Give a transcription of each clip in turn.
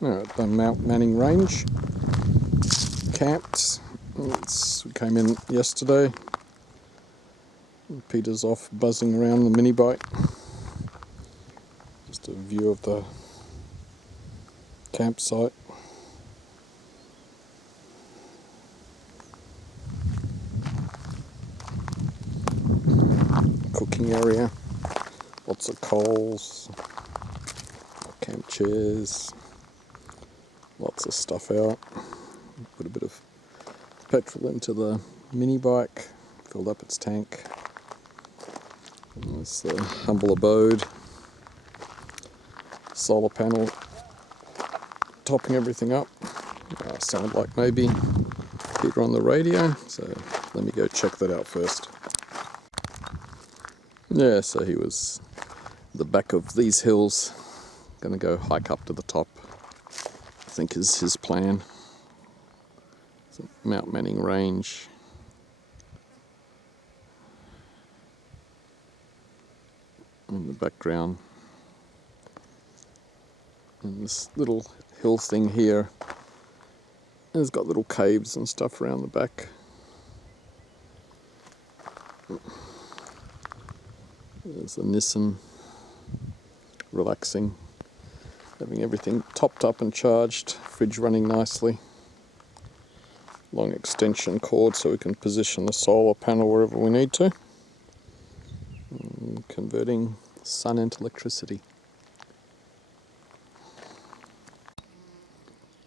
We're at the Mount Manning Range, camped. We came in yesterday. Peter's off buzzing around the mini bike. Just a view of the campsite. Cooking area, lots of coals, camp chairs, lots of stuff out. Put a bit of petrol into the mini bike, filled up its tank. And there's the humble abode, solar panel topping everything up. Sound like maybe Peter on the radio, so let me go check that out first. Yeah, so he was at the back of these hills, going to go hike up to the top, I think is his plan. It's Mount Manning Range. In the background. And this little hill thing here has got little caves and stuff around the back. There's a Nissan, relaxing, having everything topped up and charged, fridge running nicely. Long extension cord so we can position the solar panel wherever we need to. And converting sun into electricity.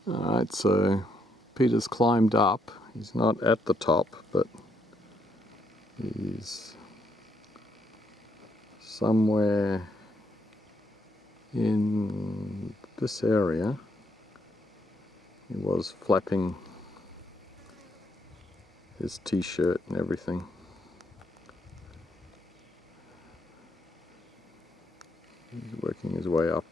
Alright, so Peter's climbed up. He's not at the top, but he's somewhere in this area. He was flapping his t-shirt and everything. He's working his way up.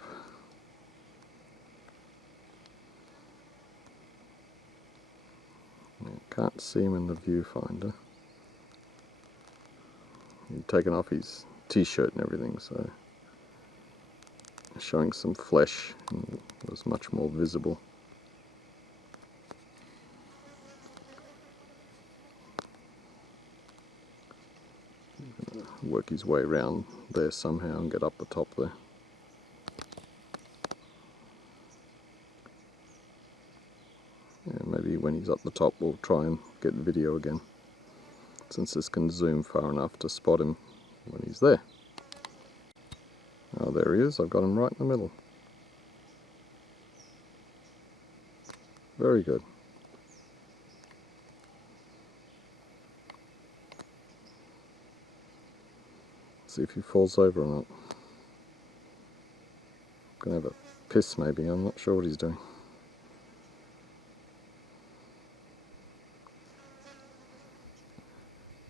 Can't see him in the viewfinder. He'd taken off his t-shirt and everything, so showing some flesh and was much more visible. Work his way around there somehow and get up the top there. Yeah, maybe when he's up the top we'll try and get video again, since this can zoom far enough to spot him when he's there. Oh, there he is. I've got him right in the middle. Very good. See if he falls over or not. Gonna have a piss maybe, I'm not sure what he's doing.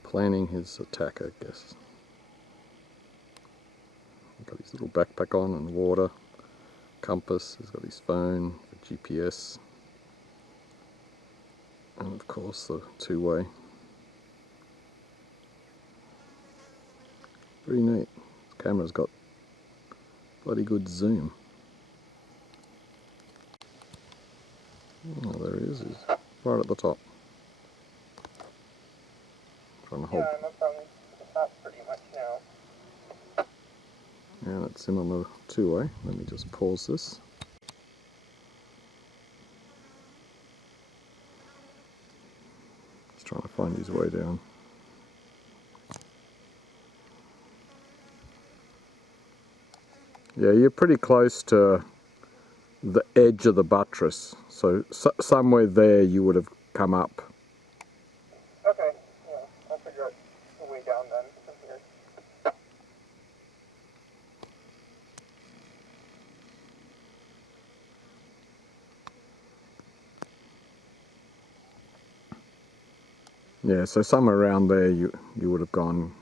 Planning his attack, I guess. Got his little backpack on and water, compass, he's got his phone, the GPS, and of course the two-way. Very neat. This camera's got bloody good zoom. Oh, there he is. He's right at the top. Trying to hold. Yeah, I'm up on the top pretty much now. Yeah, that's him on the two-way. Let me just pause this. He's trying to find his way down. Yeah, you're pretty close to the edge of the buttress, so somewhere there you would have come up. Okay, yeah, I'll figure out the way down then from here. Yeah, so somewhere around there you would have gone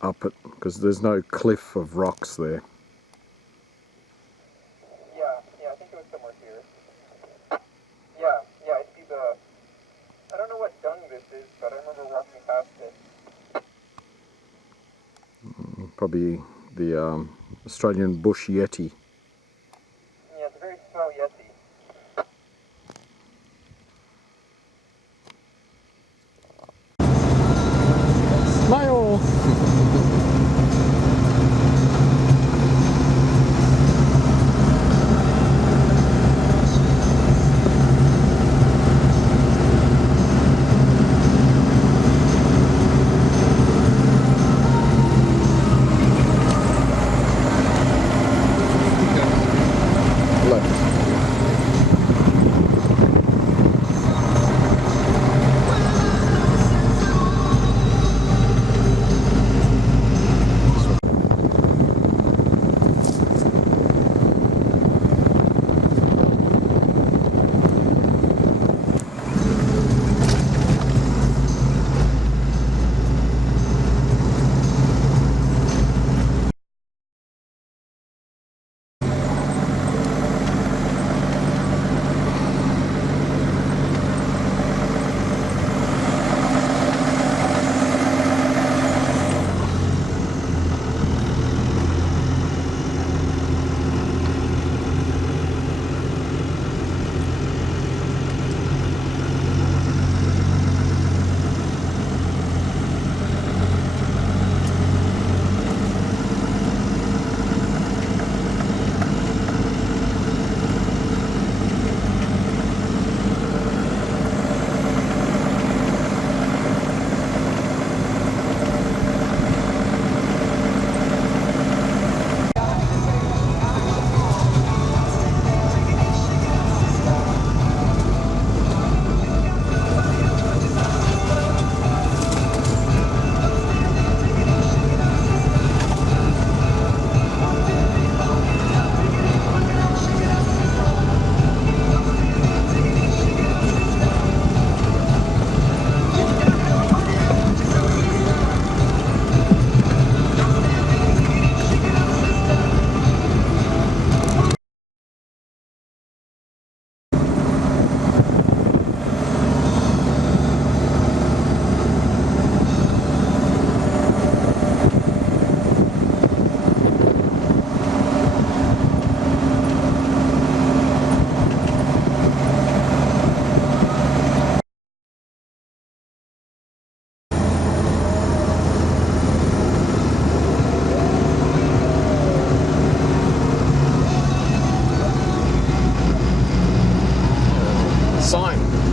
up it, because there's no cliff of rocks there. Yeah, I think it was somewhere here. Yeah, I see the... I don't know what dung this is, but I remember walking past it. Probably the Australian bush yeti. Yeah, it's a very small yeti.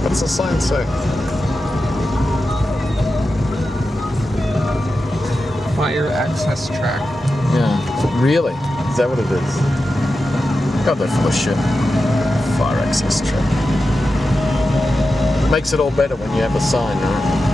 What's the sign say? Fire access track. Yeah. Really? Is that what it is? God, they're full of shit. Fire access track. Makes it all better when you have a sign, right?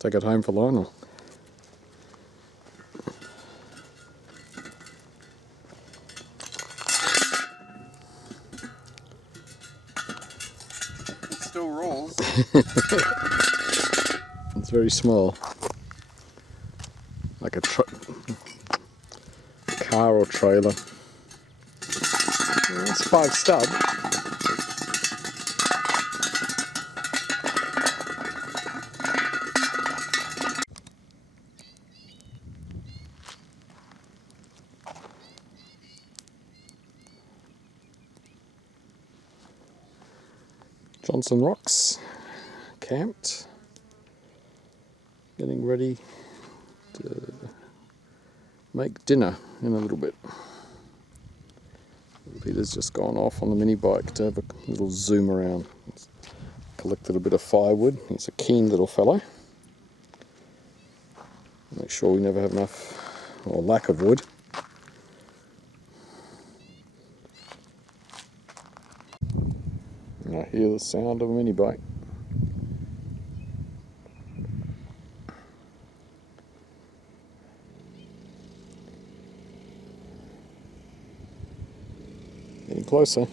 Take it home for Lionel. It still rolls. It's very small. Like a car or trailer. It's 5 stud. Johnson Rocks, camped, getting ready to make dinner in a little bit. Peter's just gone off on the mini bike to have a little zoom around. Collect a little bit of firewood. He's a keen little fellow. Make sure we never have enough or lack of wood. And I hear the sound of a mini bike. Getting closer.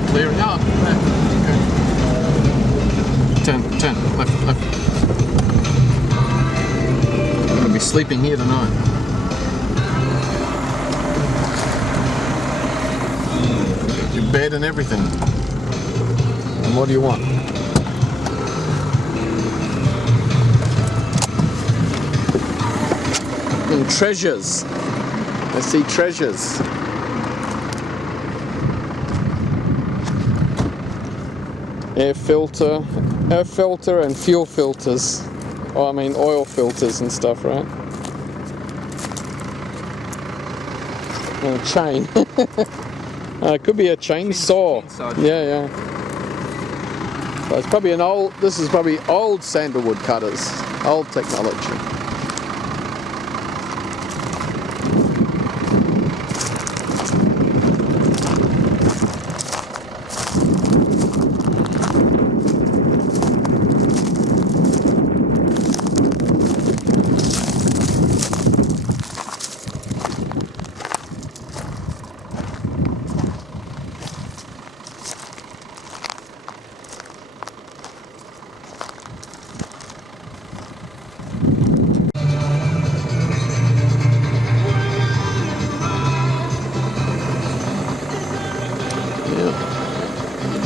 bit clearer. Oh, okay. Turn, left. I'm going to be sleeping here tonight. Your bed and everything. And what do you want? And treasures. I see treasures. Air filter and fuel filters. Oh, I mean oil filters and stuff, right? And a chain. It could be a chainsaw. Yeah. So it's probably this is probably old sandalwood cutters, old technology.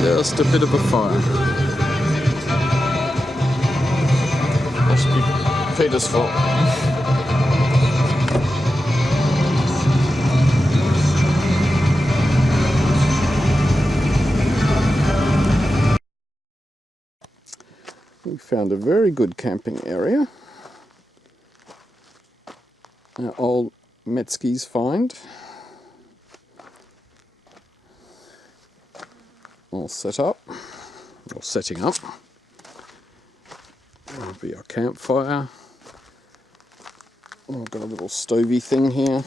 Just a bit of a fire. Must be Peter's fault. We found a very good camping area. Our old Metzky's find. All set up, or setting up. That'll be our campfire. I've got a little stovey thing here.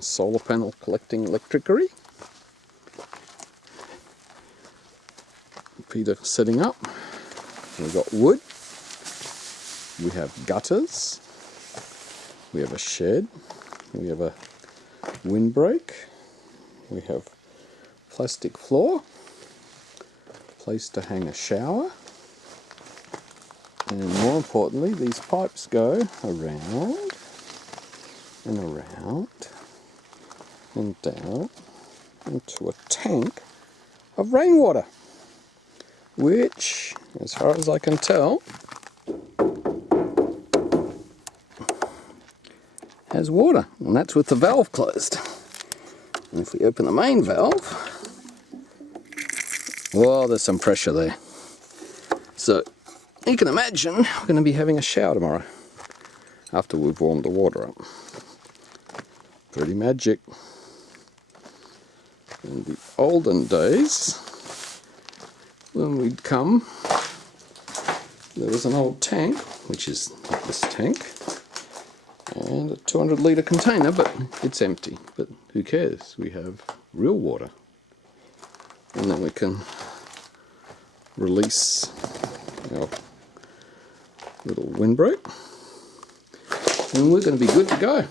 Solar panel collecting electricity. Peter setting up. We've got wood. We have gutters. We have a shed. We have a windbreak. We have plastic floor, place to hang a shower, and more importantly, these pipes go around and around and down into a tank of rainwater, which, as far as I can tell, has water, and that's with the valve closed. And if we open the main valve, well, there's some pressure there. So you can imagine we're going to be having a shower tomorrow after we've warmed the water up. Pretty magic. In the olden days, when we'd come, there was an old tank, which is like this tank, and a 200-litre container, but it's empty. But who cares? We have real water. And then we can release our little windbreak. And we're going to be good to go.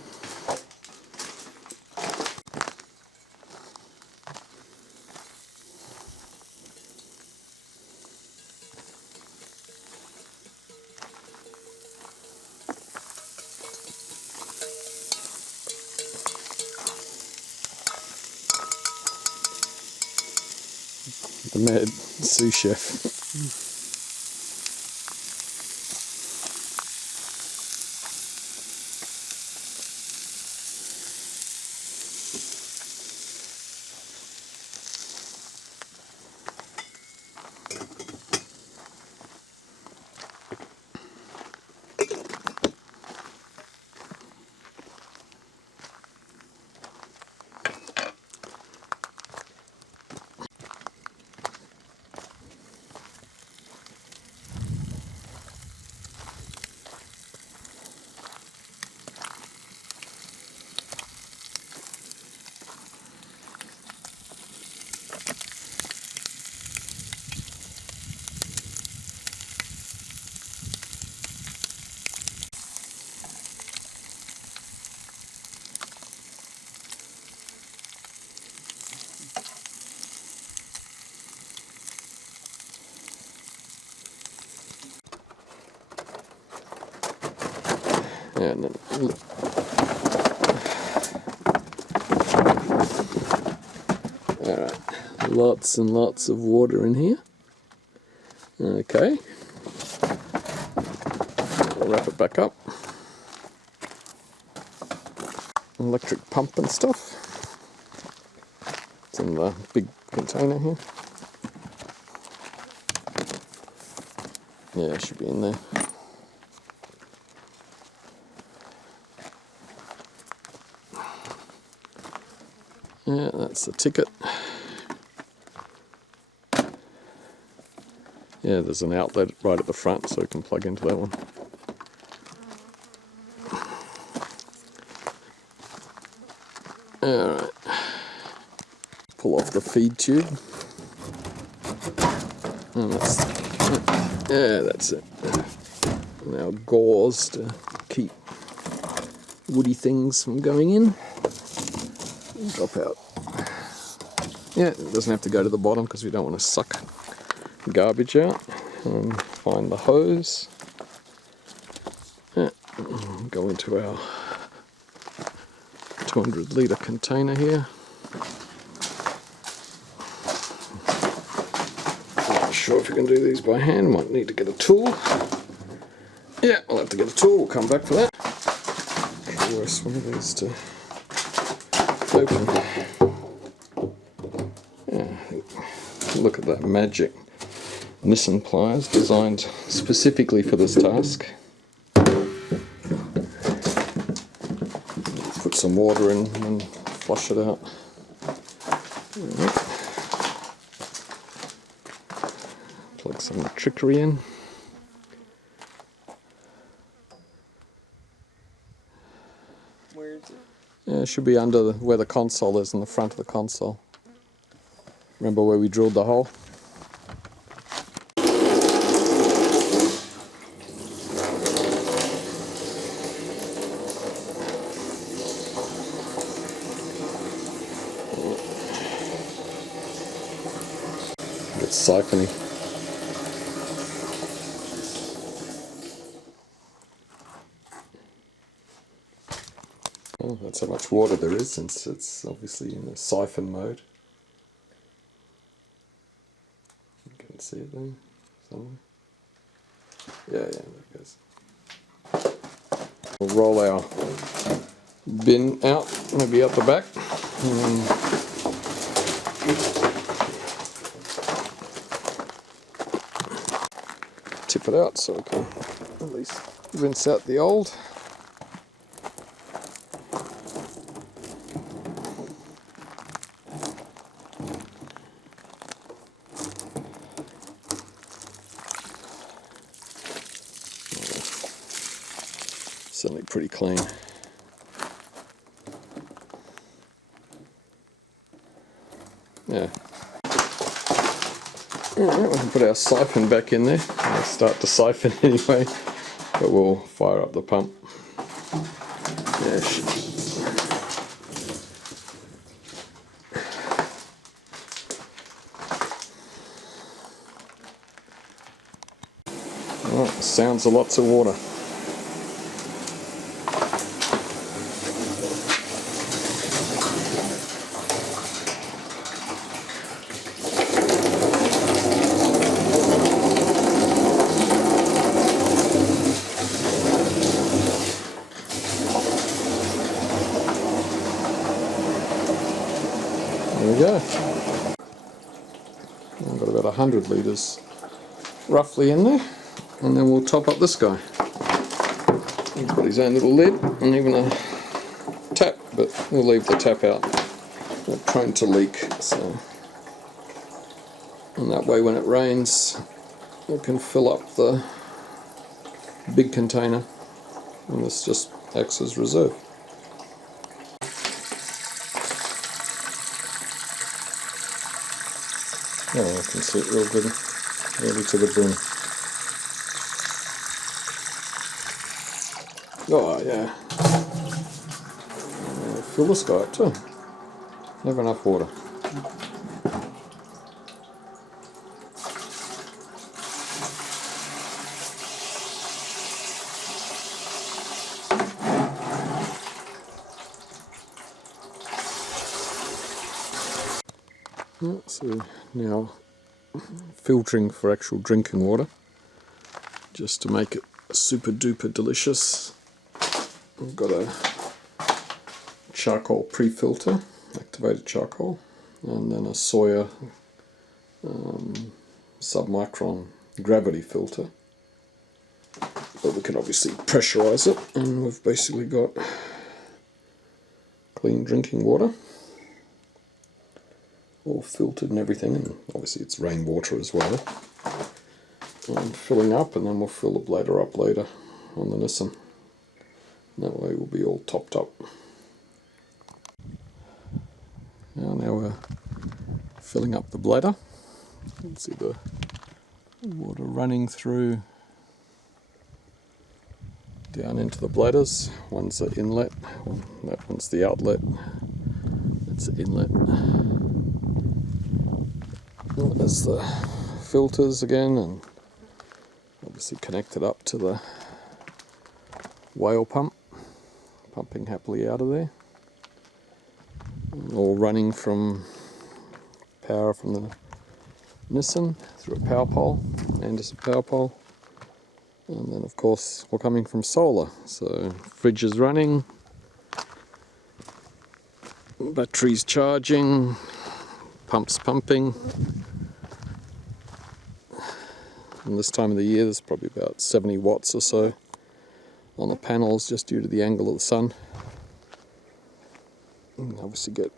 The mad sous chef. And then alright, lots and lots of water in here. Okay, I'll wrap it back up. Electric pump and stuff. It's in the big container here. Yeah, it should be in there. Yeah, that's the ticket. Yeah, there's an outlet right at the front, so we can plug into that one. Alright. Pull off the feed tube. And that's it. Now gauze to keep woody things from going in. Drop out. Yeah, it doesn't have to go to the bottom because we don't want to suck garbage out. And find the hose. Yeah, go into our 200 litre container here. Not sure if you can do these by hand, might need to get a tool. Yeah, I'll have to get a tool, we'll come back for that. Worst one of these to open. Yeah, look at that magic. Nissan pliers designed specifically for this task. Put some water in and flush it out. Right. Plug some trickery in. Where is it? Yeah, it should be under where the console is, in the front of the console. Remember where we drilled the hole? It's siphoning. Oh, that's how much water there is, since it's obviously in a siphon mode. You can see it there somewhere. Yeah, there it goes. We'll roll our bin out, maybe out the back. Tip it out so we can at least rinse out the old. Certainly pretty clean. Yeah. Alright, we can put our siphon back in there. It'll start to siphon anyway, but we'll fire up the pump. Yeah, oh, sounds of lots of water. There we go. I've got about 100 litres roughly in there, and then we'll top up this guy. He's got his own little lid and even a tap, but we'll leave the tap out. They're prone to leak, so. And that way when it rains we can fill up the big container, and this just acts as reserve. Oh, I can see it real good, nearly to the brim. Oh yeah. Fill this guy up too. Never enough water. So now filtering for actual drinking water, just to make it super duper delicious. We've got a charcoal pre-filter, activated charcoal, and then a Sawyer submicron gravity filter. But we can obviously pressurize it, and we've basically got clean drinking water, all filtered and everything, and obviously it's rainwater as well. And filling up, and then we'll fill the bladder up later on the Nissan. That way we'll be all topped up. Now we're filling up the bladder. You can see the water running through down into the bladders. One's the inlet, that one's the outlet. That's the inlet. There's the filters again, and obviously connected up to the whale pump, pumping happily out of there. All running from power from the Nissan through a power pole, Anderson power pole. And then of course we're coming from solar, so fridge is running, batteries charging, pumps pumping. And this time of the year there's probably about 70 watts or so on the panels, just due to the angle of the sun. And obviously get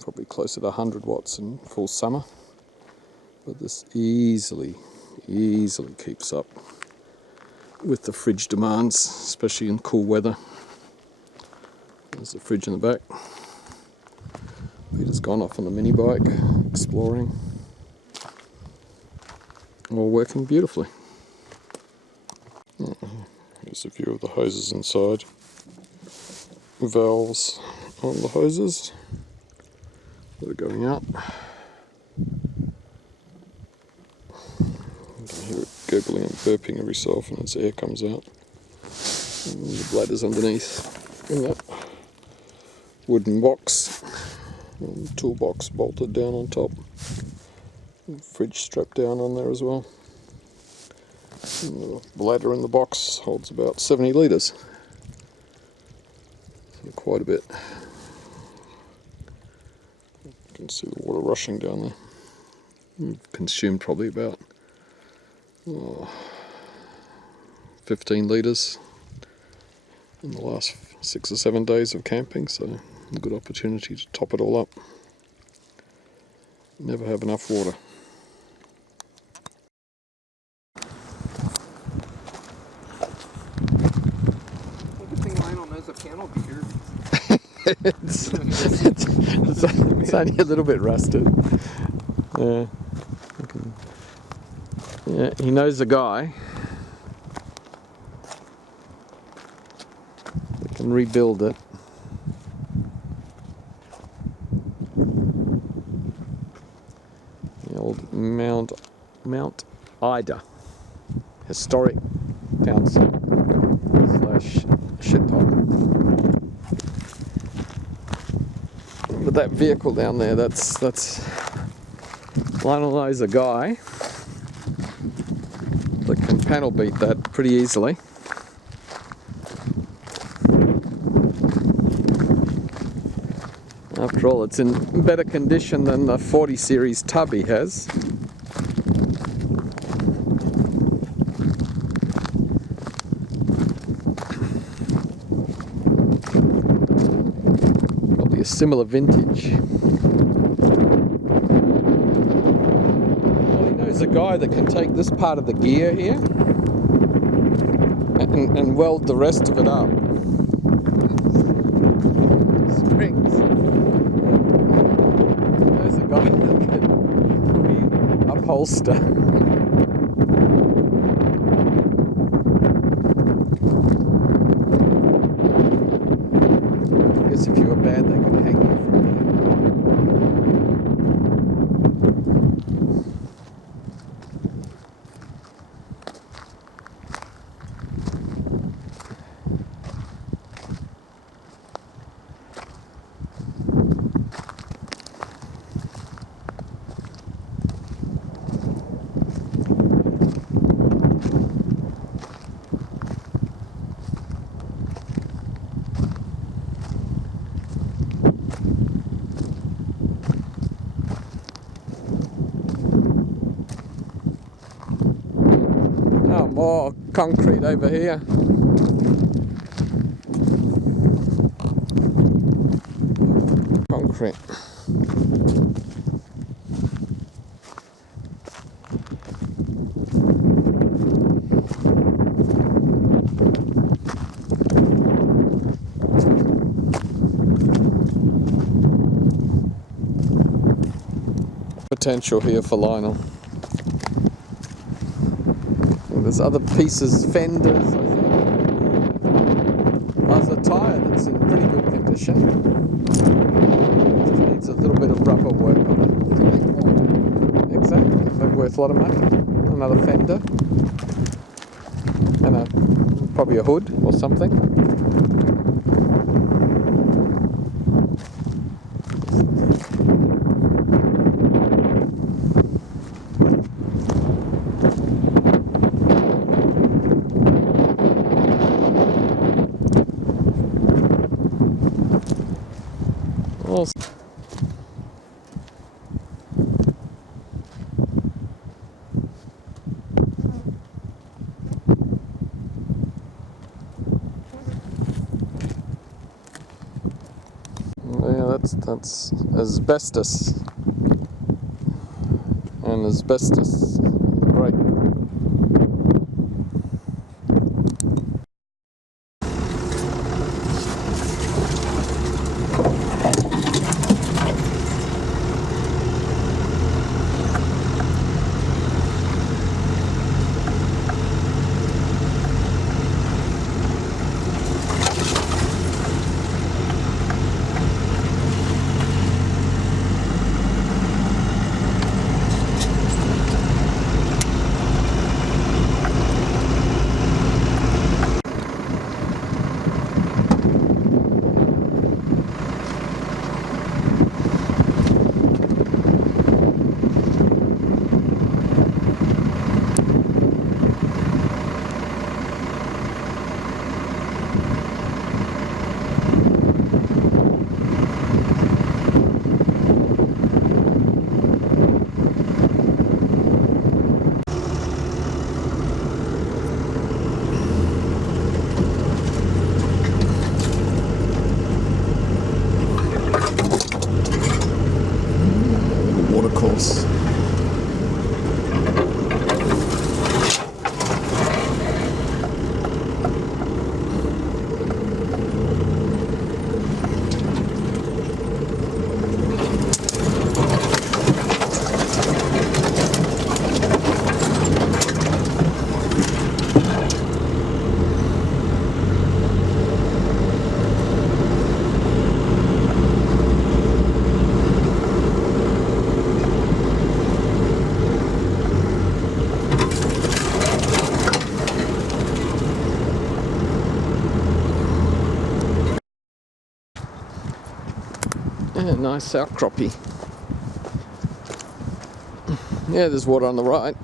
probably closer to 100 watts in full summer, but this easily keeps up with the fridge demands, especially in cool weather. There's the fridge in the back. Peter's gone off on the mini bike exploring. All working beautifully. Here's a view of the hoses inside. Valves on the hoses that are going out. You can hear it gurgling and burping every so often as air comes out. And the bladder's underneath in that wooden box. And the toolbox bolted down on top. And fridge strapped down on there as well. And the bladder in the box holds about 70 litres. So quite a bit. You can see the water rushing down there. We've consumed probably about 15 litres in the last 6 or 7 days of camping, so a good opportunity to top it all up. Never have enough water. Good thing Lionel knows a panel beater. It's only a little bit rusted. Yeah, he knows a guy that can rebuild it. The old Mount Ida historic town site / shit pile. But that vehicle down there, that's Lionel knows a guy that can panel beat that pretty easily. After all, it's in better condition than the 40 series tub he has. Probably a similar vintage. Well, he knows a guy that can take this part of the gear here and weld the rest of it up. Springs. There's a guy that can upholster. I guess if you were bad, they could hang you from there. Oh, concrete over here. Concrete. Potential here for Lionel. And there's other pieces, fenders, I think. There's a tyre that's in pretty good condition. Just needs a little bit of rubber work on it. Exactly, they're worth a lot of money. Another fender. And probably a hood or something. Yeah, that's asbestos, and asbestos great. Watercourse. Yeah, nice outcroppy. Yeah, there's water on the right.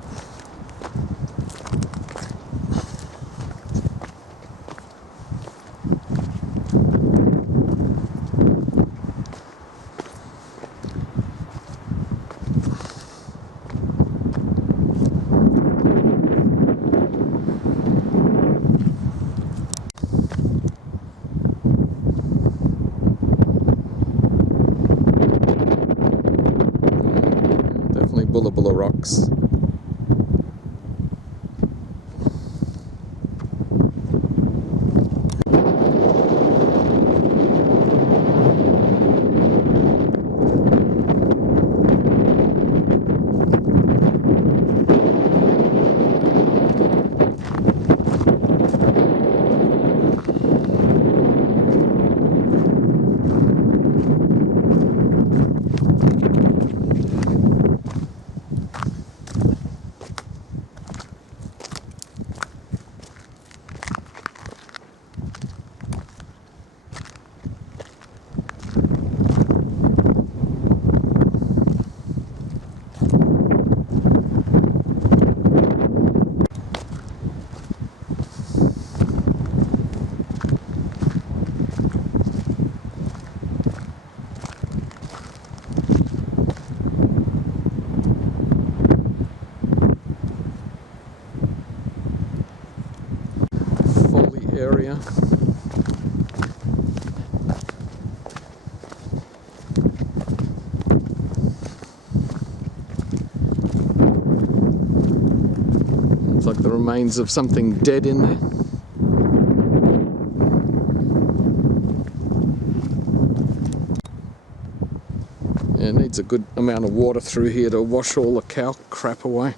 Definitely Bulla rocks. area. It's like the remains of something dead in there. Yeah, it needs a good amount of water through here to wash all the cow crap away.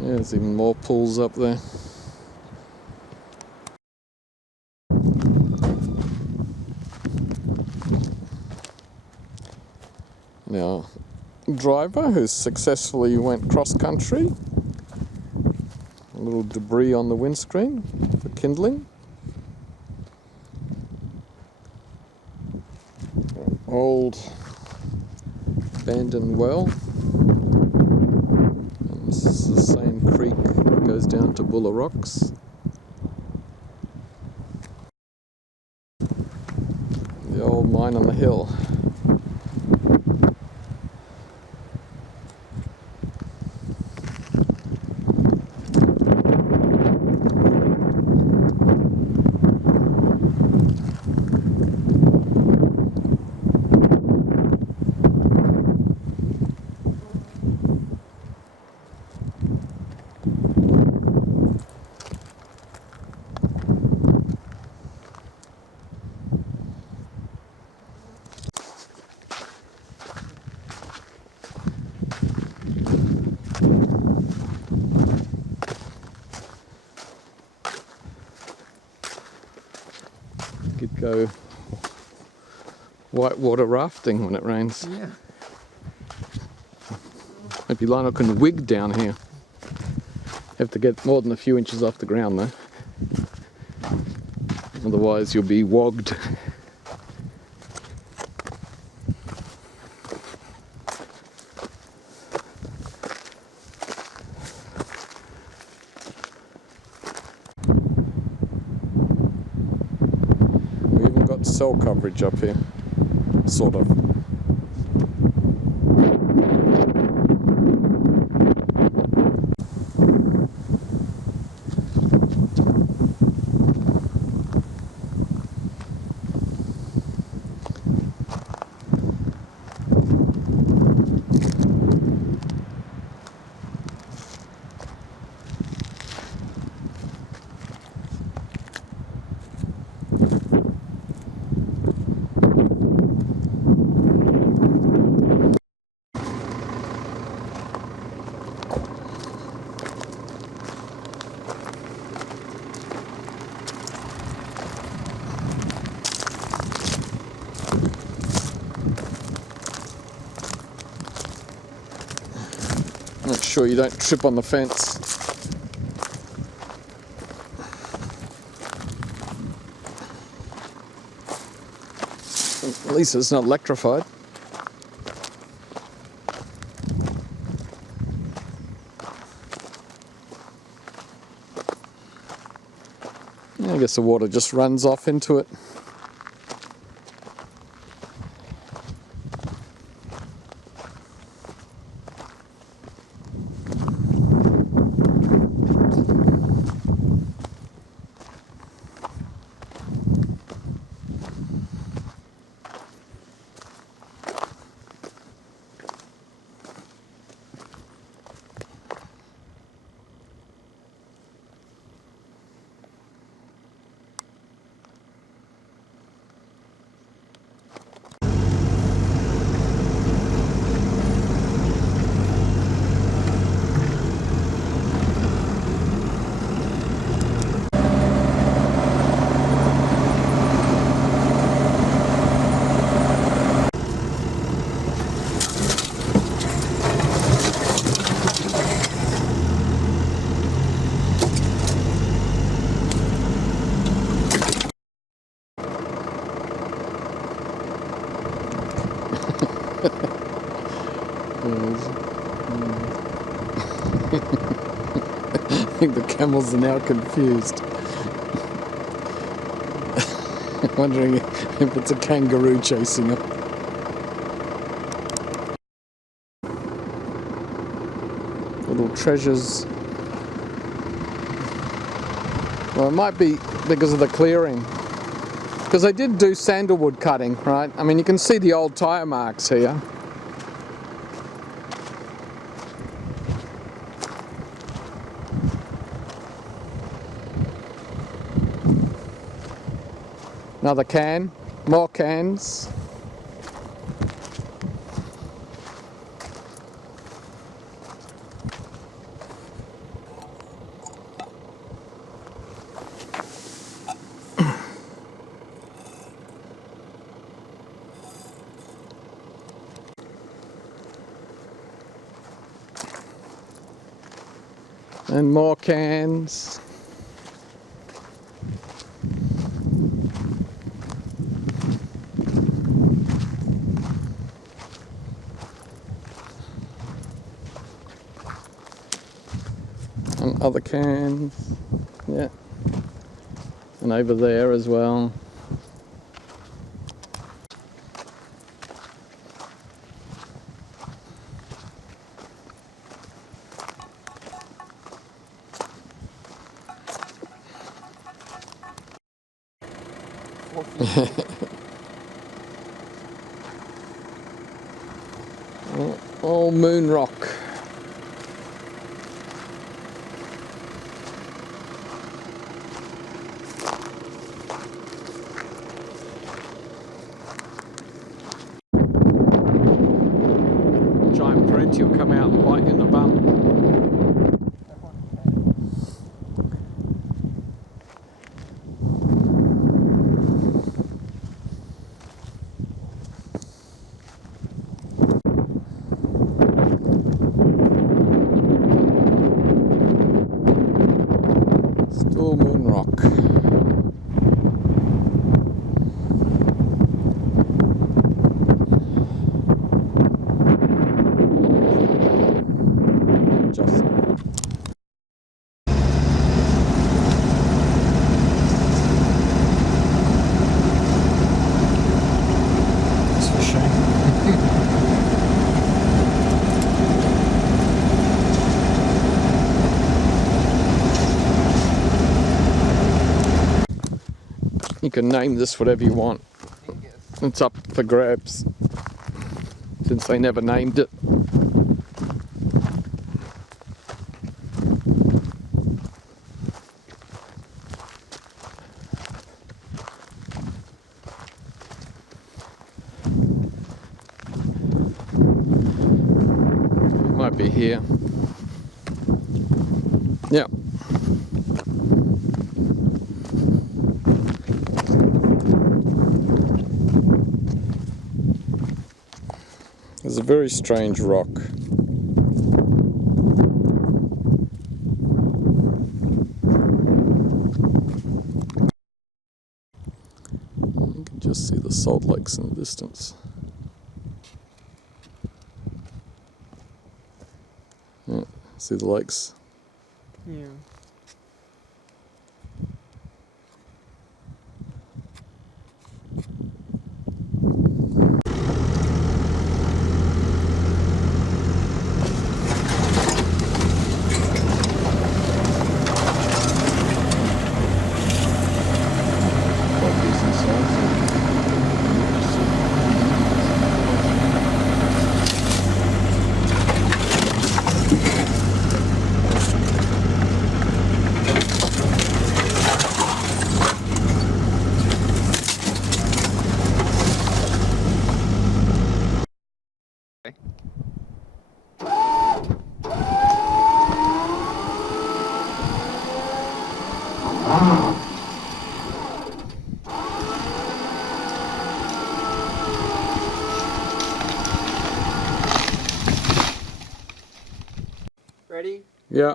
Yeah, there's even more pools up there. Now, driver who successfully went cross country. A little debris on the windscreen for kindling. Old abandoned well. And this is the same creek that goes down to Bulla Rocks. The old mine on the hill. Could go whitewater rafting when it rains. Yeah. Maybe Lionel can wig down here. Have to get more than a few inches off the ground though. Otherwise you'll be wogged. We even got cell coverage up here, sort of. Make sure you don't trip on the fence. At least it's not electrified. I guess the water just runs off into it. I think the camels are now confused. Wondering if it's a kangaroo chasing him. Little treasures. Well, it might be because of the clearing. Because they did do sandalwood cutting, right? I mean, you can see the old tyre marks here. Another can, more cans. And more cans. And other cans. Yeah. And over there as well. Old moon rock. Giant print, you'll come out and bite you in the bum. Still moon rock. Just it's a shame. You can name this whatever you want. It's up for grabs, since they never named it. It might be here. Yeah. It's a very strange rock. You can just see the salt lakes in the distance. Yeah, see the lakes? Yeah. Quite decent size. Ready? Yeah.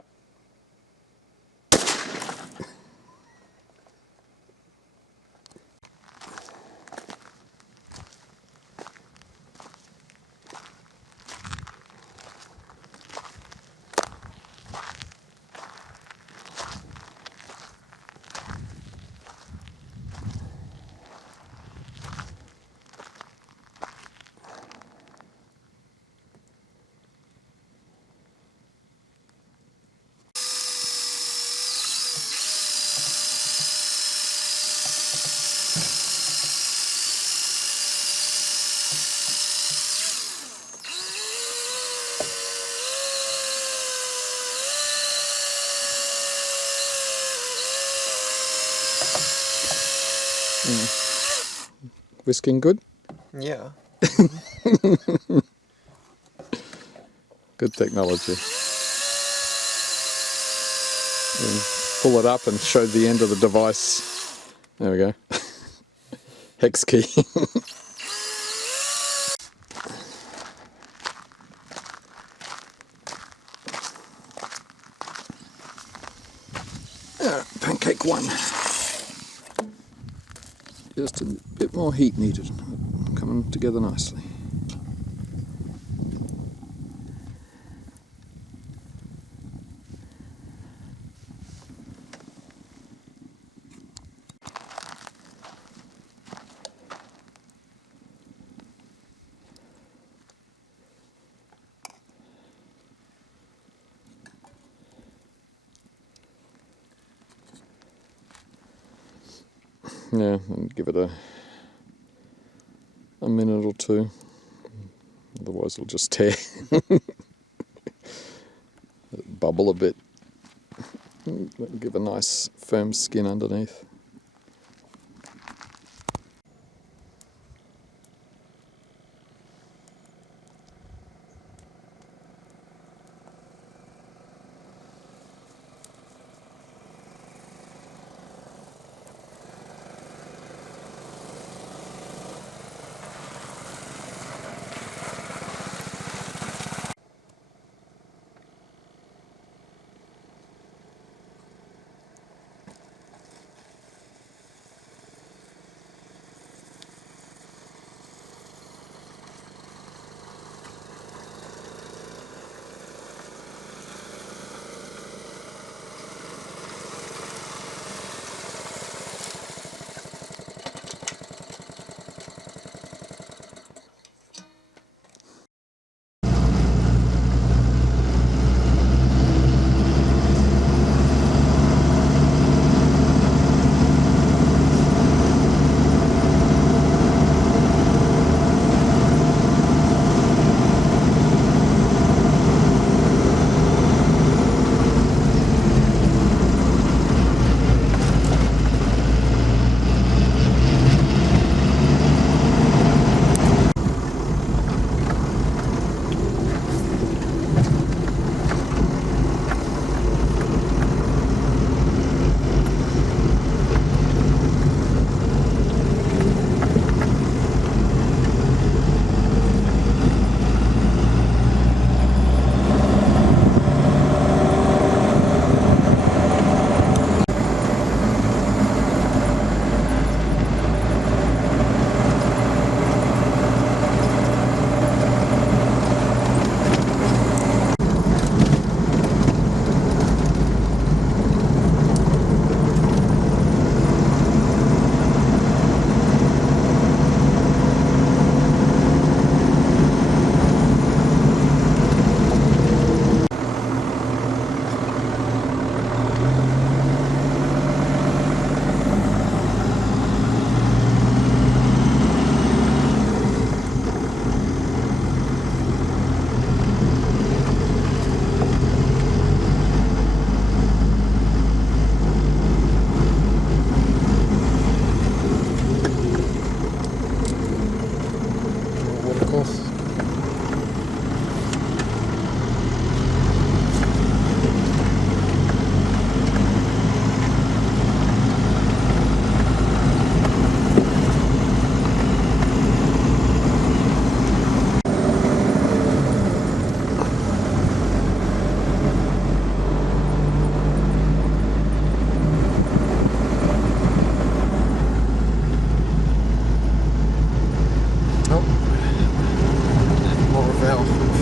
Whisking good? Yeah. Good technology. And pull it up and show the end of the device. There we go. Hex key. Pancake one. Just a bit more heat needed. Coming together nicely. Yeah, and give it a minute or two. Otherwise it'll just tear. Bubble a bit. Give a nice firm skin underneath.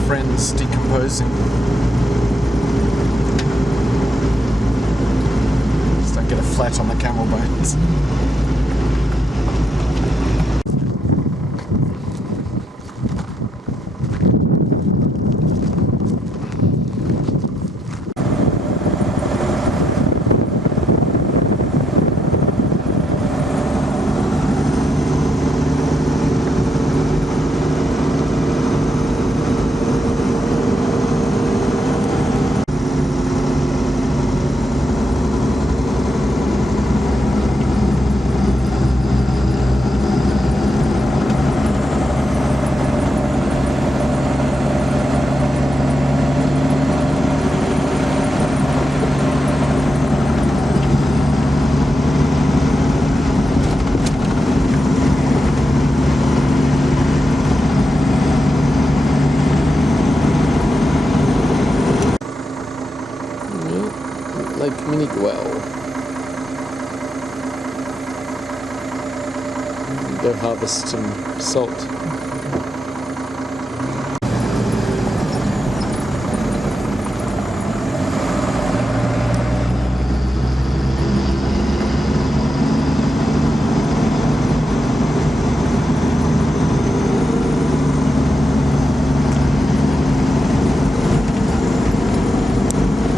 Friends decomposing. Just don't get a flat on the camel bones. Lake Miniguel. Go harvest some salt.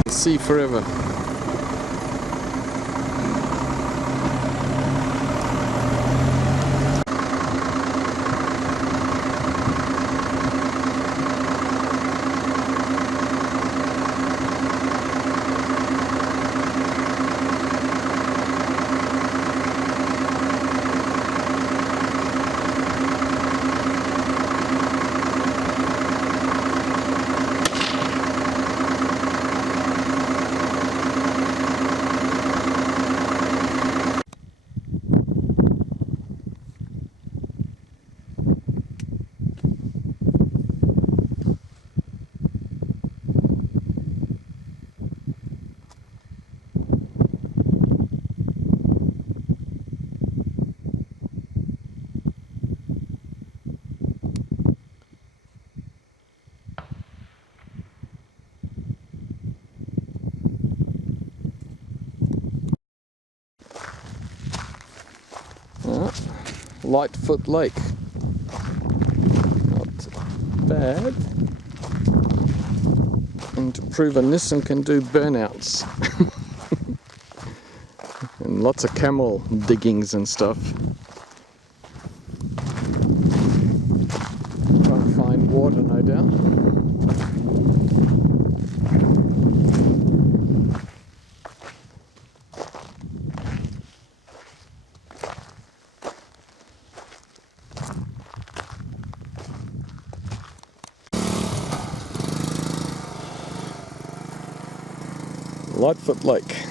Sea forever. Lightfoot Lake. Not bad. And to prove a Nissan can do burnouts. And lots of camel diggings and stuff. Trying to find water, no doubt. Lightfoot Lake.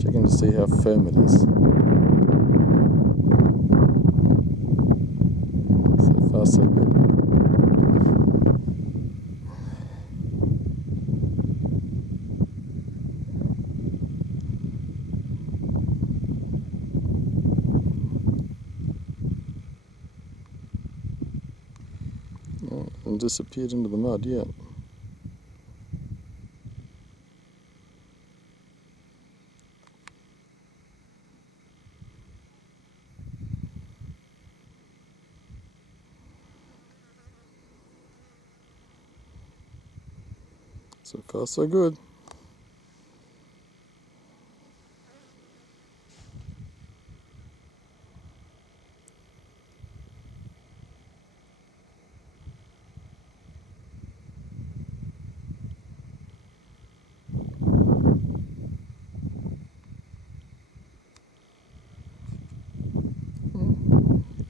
Checking to see how firm it is. So far so good. Oh, and disappeared into the mud yet. So far so good.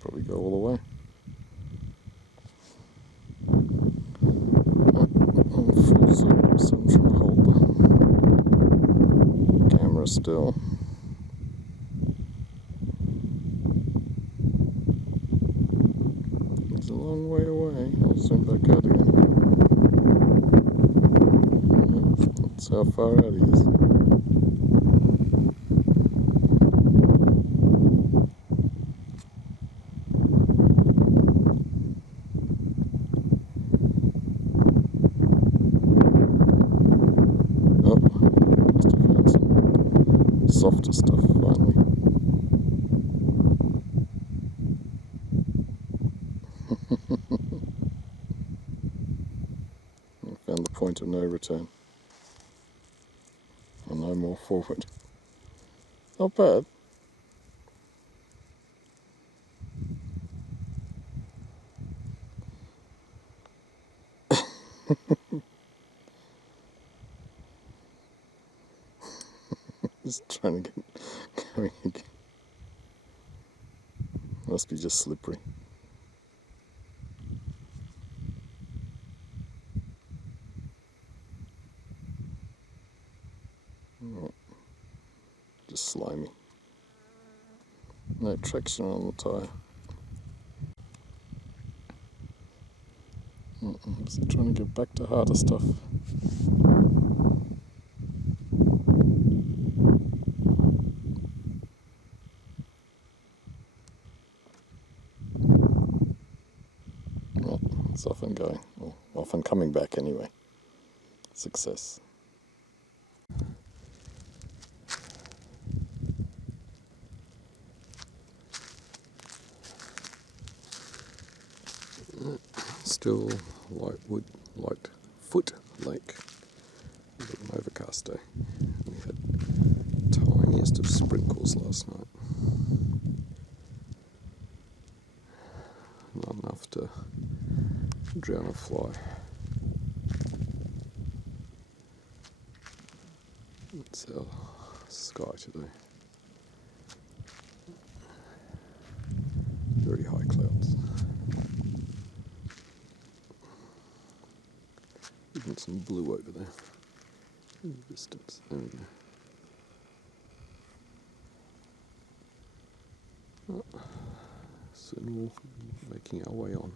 Probably go all the way. I'm full zoom, so I'm trying to hold the camera still. It's a long way away. I'll zoom back out again. That's how far out he is. Oh, must have found some softer stuff finally. I found the point of no return. And no more forward. Not bad. Just trying to get going again. Must be just slippery. Oh, just slimy. No traction on the tyre. Just trying to get back to harder stuff. Well, it's off and going, or off and coming back anyway. Success. Still Lightfoot Lake. It was an overcast day. We had tiniest of sprinkles last night. Not enough to drown a fly. It's our sky today. Very high clouds. Even some blue over there in the distance. There we go. Oh, soon we're making our way on.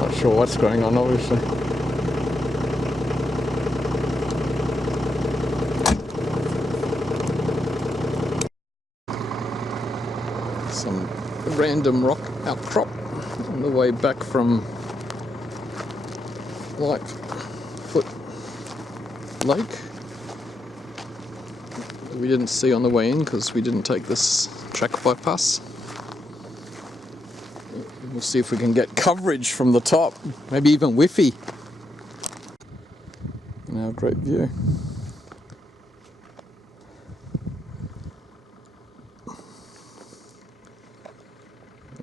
Not sure what's going on, obviously. Some random rock outcrop on the way back from Lightfoot Lake. We didn't see on the way in because we didn't take this track bypass. We'll see if we can get coverage from the top, maybe even whiffy. Now, great view.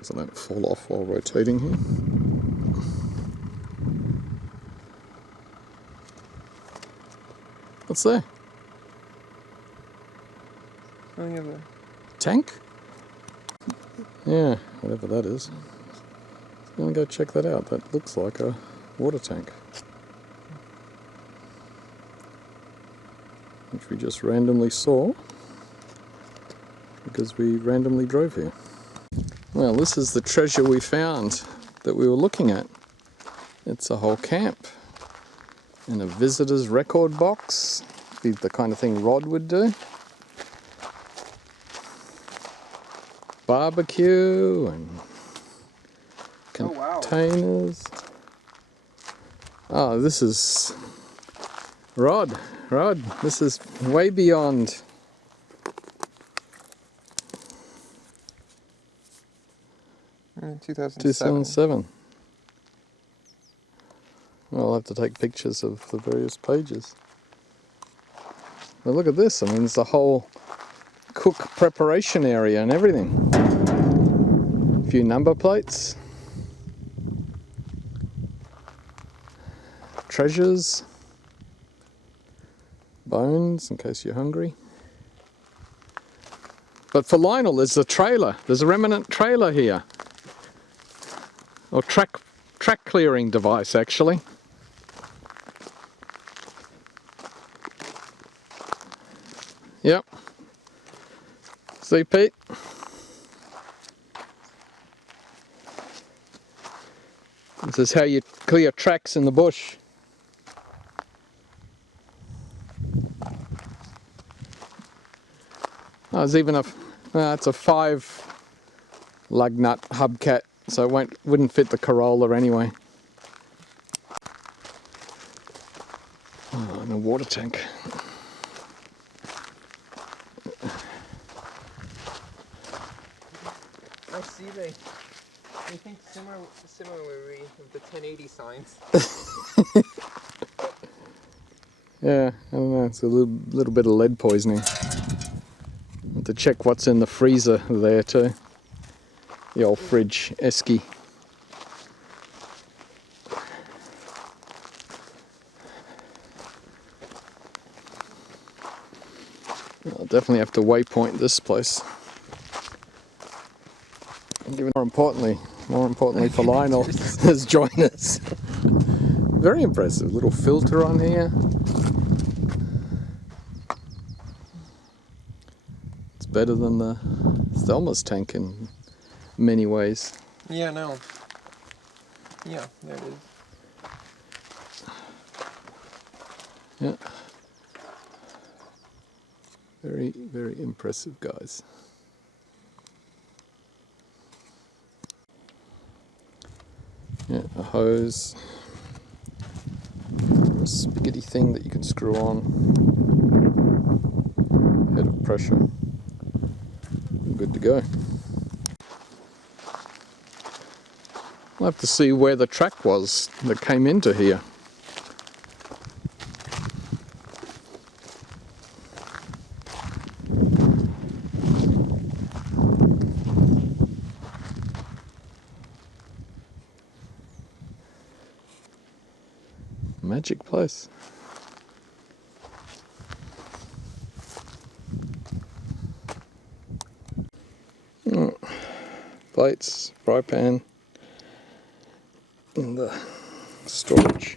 So I don't fall off while rotating here. What's there? Something of a Tank? Yeah, whatever that is. I'm gonna go check that out. That looks like a water tank, which we just randomly saw because we randomly drove here. Well, this is the treasure we found that we were looking at. It's a whole camp and a visitor's record box. Be the kind of thing Rod would do. Barbecue and containers. Oh, this is Rod, this is way beyond. in 2007. 2007. Well, I'll have to take pictures of the various pages. But look at this, I mean, there's a whole cook preparation area and everything. A few number plates. Treasures. Bones, in case you're hungry. But for Lionel, there's a trailer. There's a remnant trailer here. Or track clearing device, actually. Yep. See, Pete? This is how you clear tracks in the bush. Oh, there's even it's a 5 lug nut hubcat, so it wouldn't fit the Corolla anyway. Oh, and a water tank. I see they think similarly of the 1080 signs. Yeah, I don't know, it's a little bit of lead poisoning. Have to check what's in the freezer there too. The old fridge esky. I'll definitely have to waypoint this place. And more importantly for Lionel, has joined us. Very impressive. Little filter on here. It's better than the Thelma's tank in many ways. Yeah, no. Yeah, there it is. Yeah. Very, very impressive, guys. Yeah, a hose. A spaghetti thing that you can screw on. Head of pressure. Good to go. I'll have to see where the track was that came into here. Magic place. Plates, fry pan, and the storage.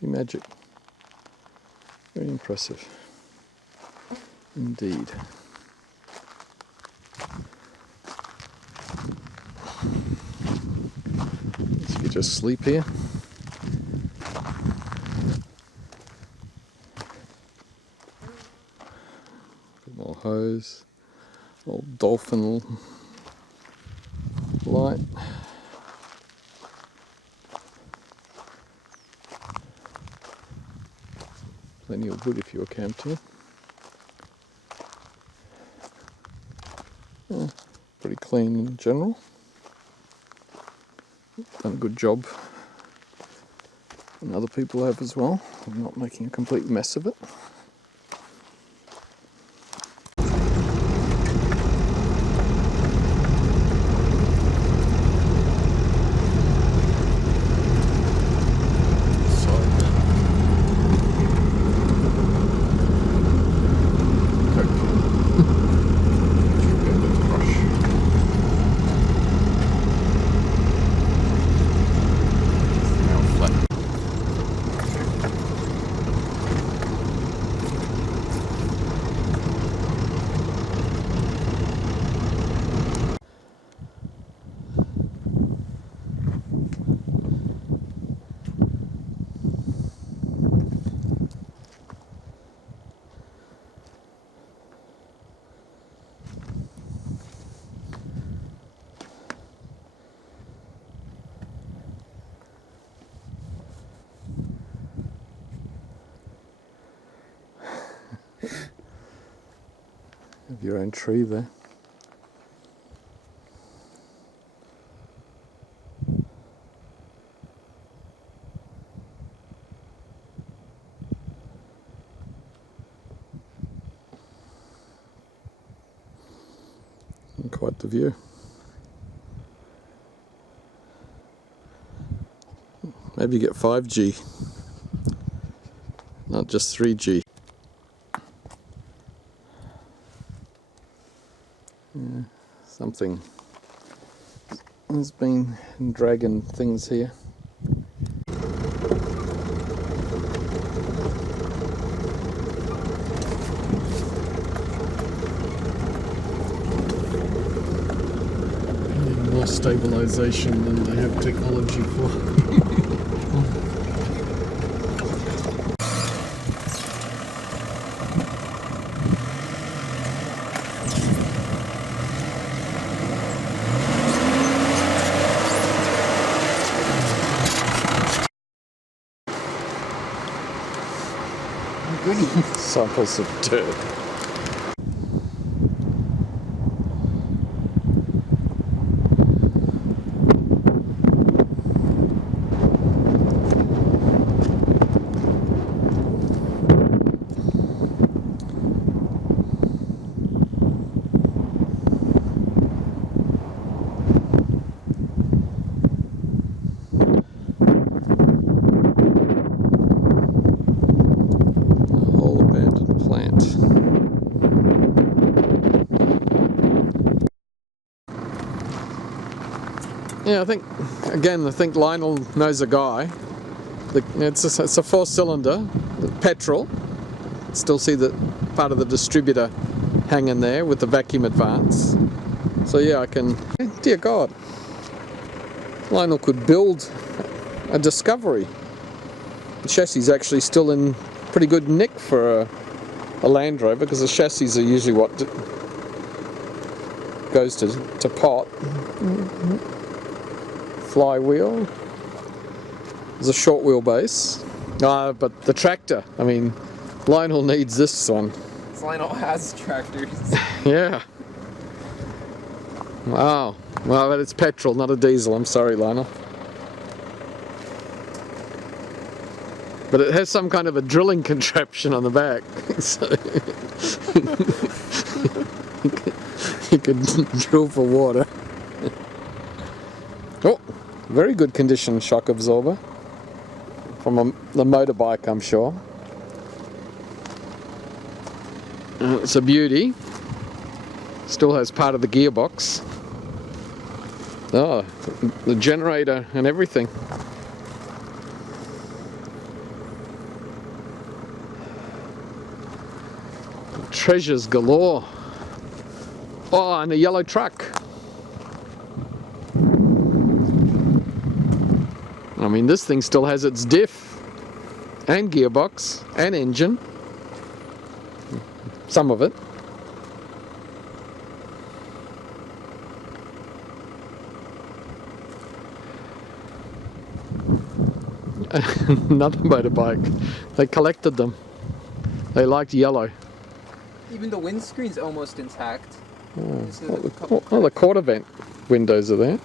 Magic. Very impressive. Indeed. So you just sleep here. Bit more hose. Old dolphin light. Plenty of wood if you were camped here. Pretty clean in general. Done a good job. And other people have as well. I'm not making a complete mess of it. Have your own tree there. And quite the view. Maybe get 5G, not just 3G. Yeah, something has been dragging things here. stabilization than they have technology for. Samples of dirt. Yeah, I think Lionel knows a guy. It's a 4-cylinder, petrol. Still see the part of the distributor hanging there with the vacuum advance. So yeah, I can. Dear God, Lionel could build a Discovery. The chassis is actually still in pretty good nick for a Land Rover, because the chassis are usually what goes to pot. Flywheel. There's a short wheelbase. But the tractor, I mean, Lionel needs this one. Lionel has tractors. Yeah. Wow. Well, but it's petrol, not a diesel. I'm sorry, Lionel. But it has some kind of a drilling contraption on the back. So you can drill for water. Oh, very good condition shock absorber. From the motorbike, I'm sure. It's a beauty. Still has part of the gearbox. Oh, the generator and everything. Treasures galore. Oh, and a yellow truck. I mean, this thing still has its diff and gearbox and engine. Some of it. Another motorbike. They collected them. They liked yellow. Even the windscreen's almost intact. Oh, the quarter vent windows are there.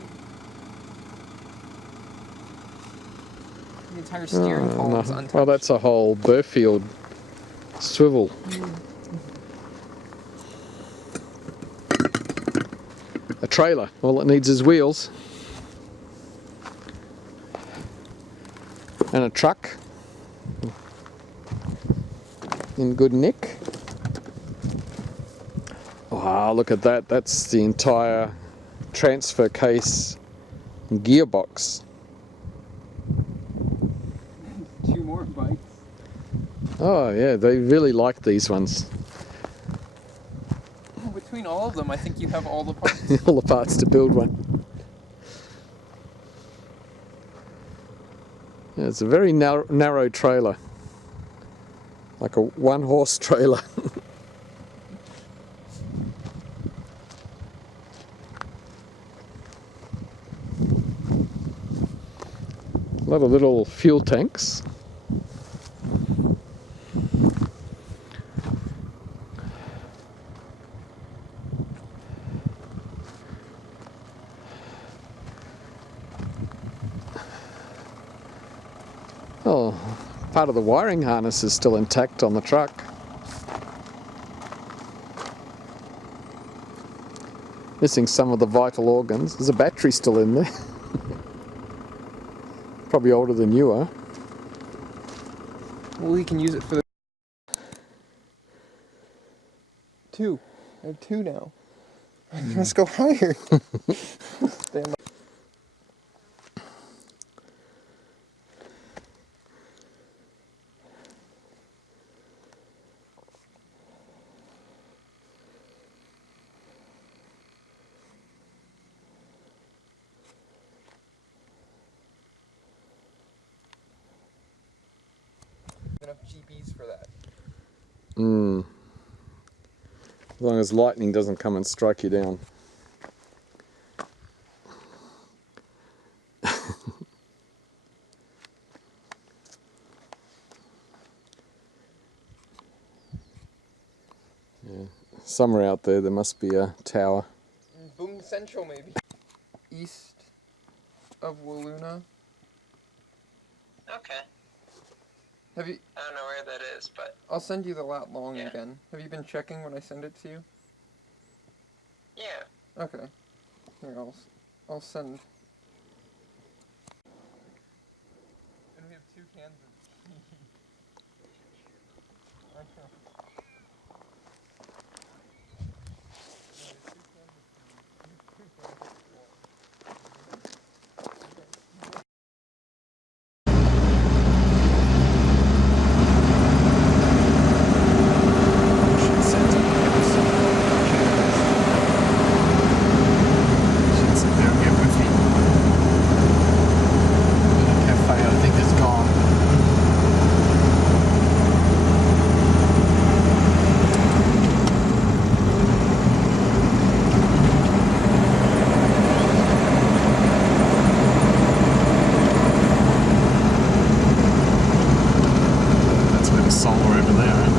The entire steering column's untouched. Oh, that's a whole Burfield swivel. A trailer. All it needs is wheels. And a truck. In good nick. Wow, look at that. That's the entire transfer case and gearbox. 2 more bikes. Oh yeah, they really like these ones. Between all of them, I think you have all the parts. All the parts to build one. Yeah, it's a very narrow trailer. Like a 1-horse trailer. A lot of little fuel tanks. Oh, part of the wiring harness is still intact on the truck. Missing some of the vital organs. There's a battery still in there. Probably older than you are. Well, we can use it for the 2. I have 2 now. Let's go higher. Stand up. enough GBs for that. As long as lightning doesn't come and strike you down. Yeah. Somewhere out there must be a tower. Boom Central, maybe. East of Wiluna. Okay. Have you? I don't know where that is, but I'll send you the lat long Yeah. again. Have you been checking when I send it to you? yeah. Okay. Here, I'll send. And we have 2 cans of tea. Solar over there.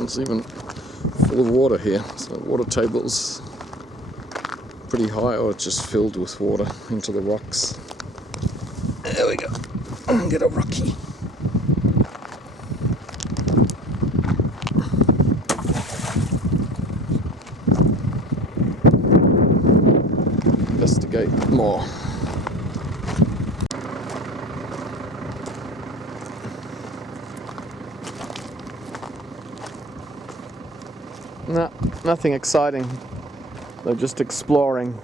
It's even full of water here, so the water table's pretty high, or it's just filled with water into the rocks. There we go. Get a rocky. Investigate more. No, nothing exciting. They're just exploring.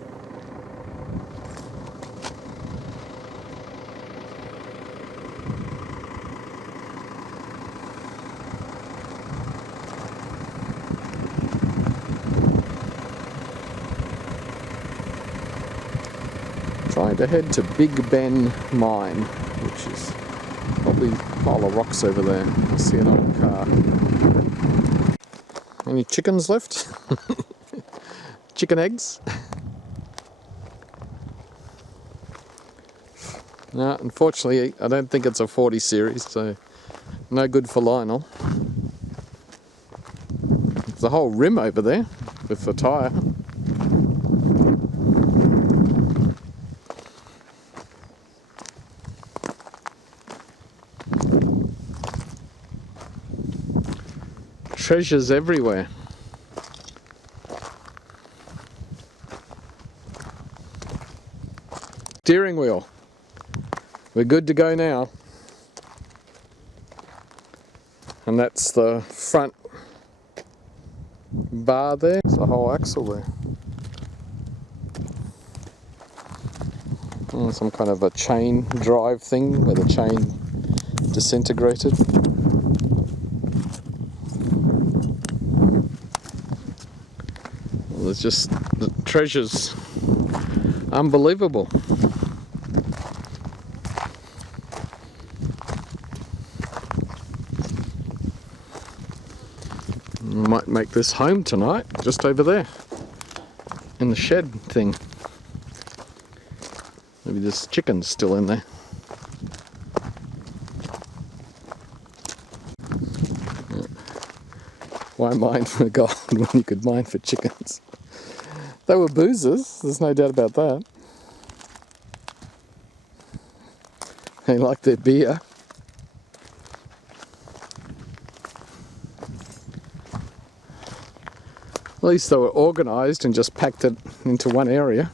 Trying to head to Big Ben Mine, which is probably a pile of rocks over there. I see an old car. Any chickens left? Chicken eggs? No, unfortunately, I don't think it's a 40 series, so no good for Lionel. There's a whole rim over there with the tyre. Treasures everywhere. Steering wheel. We're good to go now. And that's the front bar there. There's a whole axle there. Some kind of a chain drive thing where the chain disintegrated. Well, there's just the treasures. Unbelievable. Might make this home tonight, just over there in the shed thing. Maybe there's chickens still in there. Yeah. Why mine for gold when you could mine for chickens? They were boozers, there's no doubt about that. They like their beer. At least they were organised and just packed it into one area.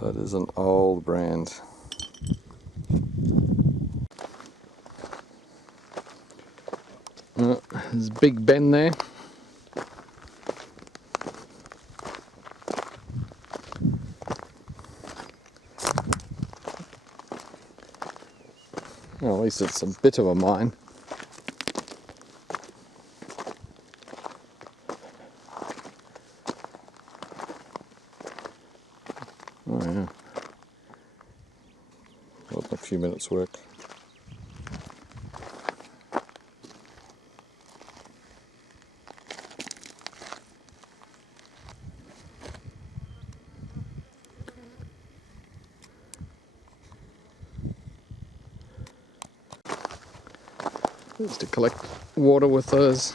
That is an old brand. There's Big Ben there. Well, at least it's a bit of a mine. Oh yeah. Well, a few minutes work. Used to collect water with those.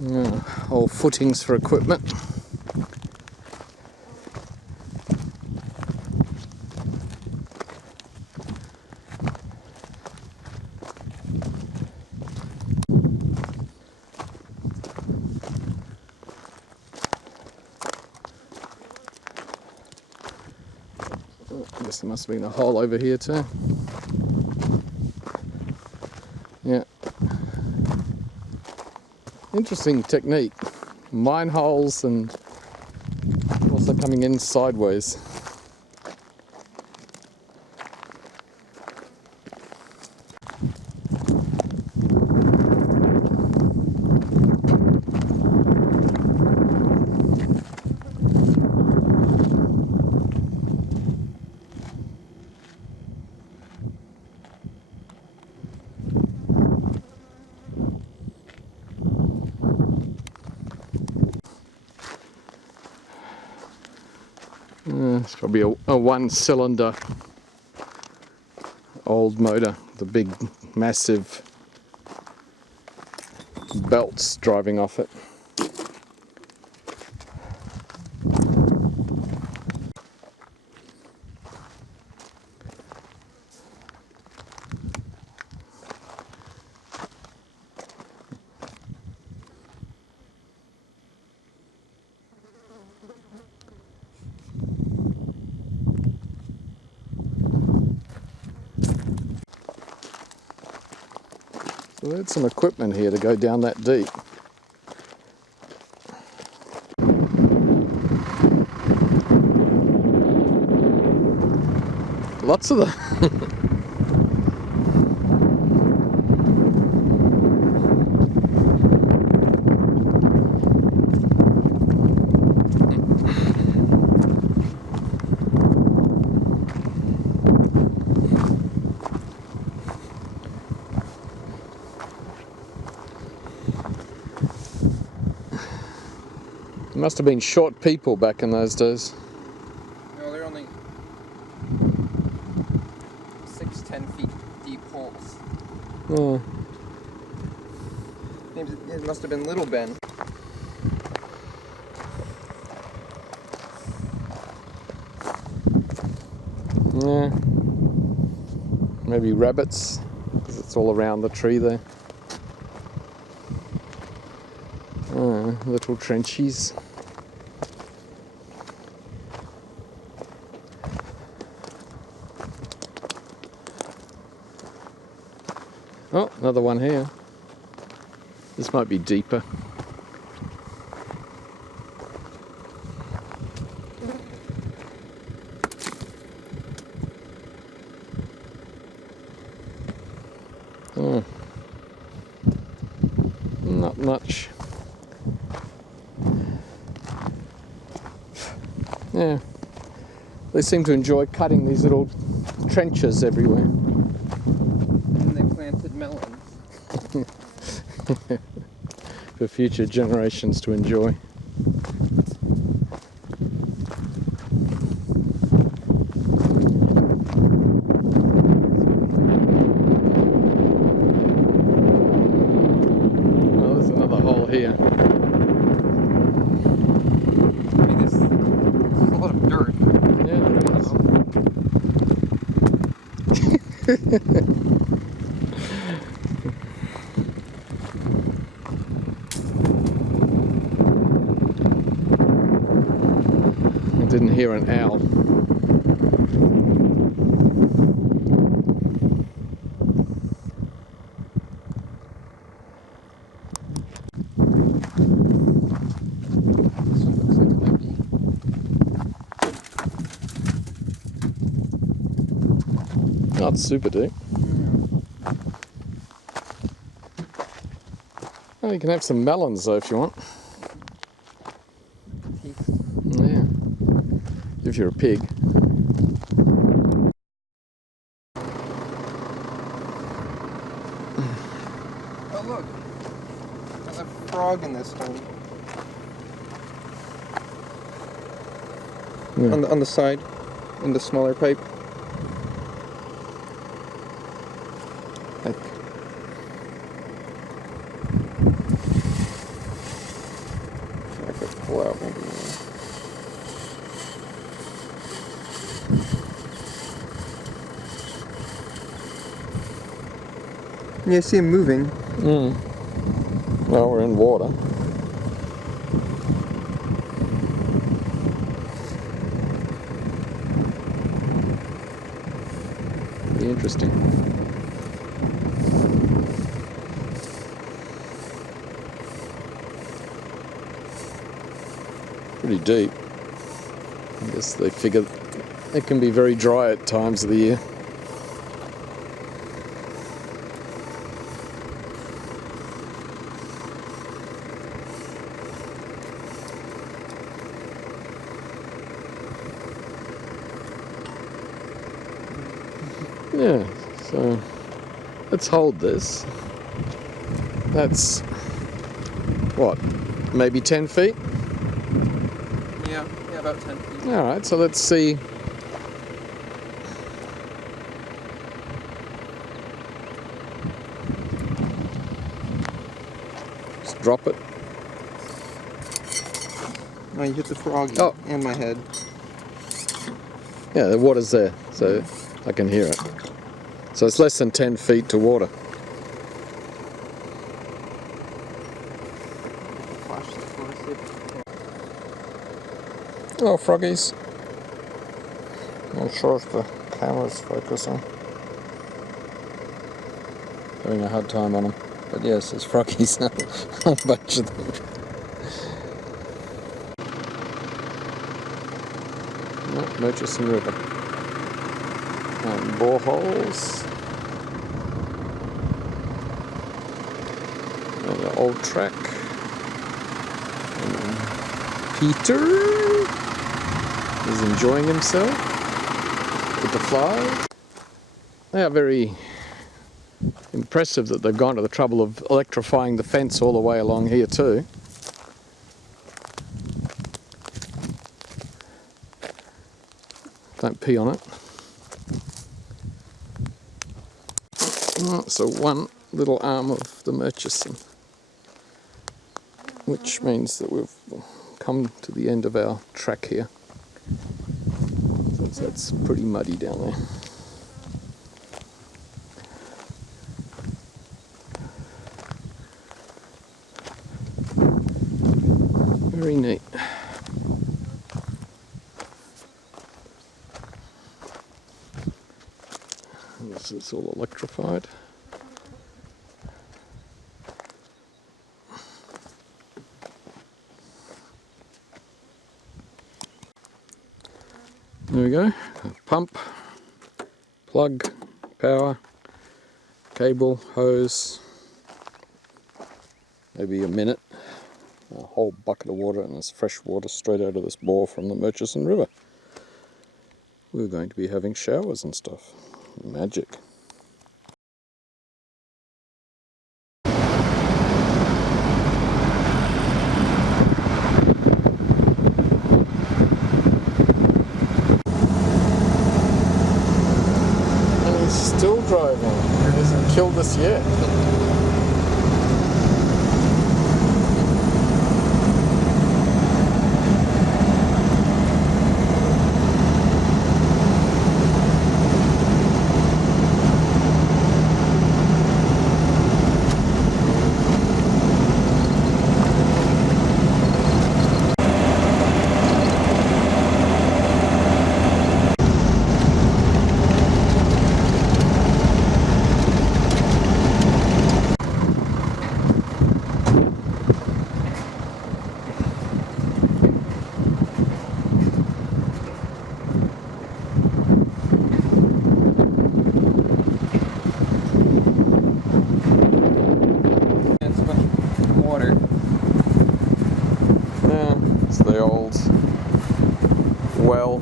Yeah, old footings for equipment. I guess there must have been a hole over here too. Yeah. Interesting technique. Mine holes and also coming in sideways. It's probably a one-cylinder old motor, the big massive belts driving off it. So there's some equipment here to go down that deep. Lots of them. Must have been short people back in those days. No, they're only 6-10 feet deep holes. Oh. Maybe it must have been Little Ben. Yeah. Maybe rabbits, because it's all around the tree there. Little trenchies. Oh, another one here. This might be deeper. Oh. Not much. Yeah. They seem to enjoy cutting these little trenches everywhere. And they planted melons. For future generations to enjoy. Well, there's another hole here. I mean, there's a lot of dirt. Yeah, there is. I didn't hear an owl. This one looks like it might be. Not super deep. Oh, you can have some melons though if you want. Yeah. If you're a pig. Oh look, there's a frog in this one. Yeah. On the side, in the smaller pipe. Like. If I could pull out maybe. Yeah, I see him moving. Well, we're in water. Be interesting. Pretty deep. I guess they figure it can be very dry at times of the year. Yeah, so let's hold this. That's what, maybe 10 feet? Yeah, about 10 feet. Alright, so let's see. Just drop it. Oh, you hit the frog Oh. and my head. Yeah, the water's there, so I can hear it. So it's less than 10 feet to water. Flash the floor. Oh, froggies. Not sure if the camera's focusing. Having a hard time on them. But yes, there's froggies. A whole bunch of them. Oh, Murchison River. And boreholes. And the old track. And Peter is enjoying himself with the flies. They are very impressive that they've gone to the trouble of electrifying the fence all the way along here too. Don't pee on it. Oh, so one little arm of the Murchison. which means that we've come to the end of our track here. So it's pretty muddy down there. Very neat. And this is all electrified. There we go. Pump, plug, power, cable, hose. Maybe a minute. A whole bucket of water, and it's fresh water straight out of this bore from the Murchison River. We're going to be having showers and stuff. Magic. And he's still driving. He hasn't killed us yet. The old well.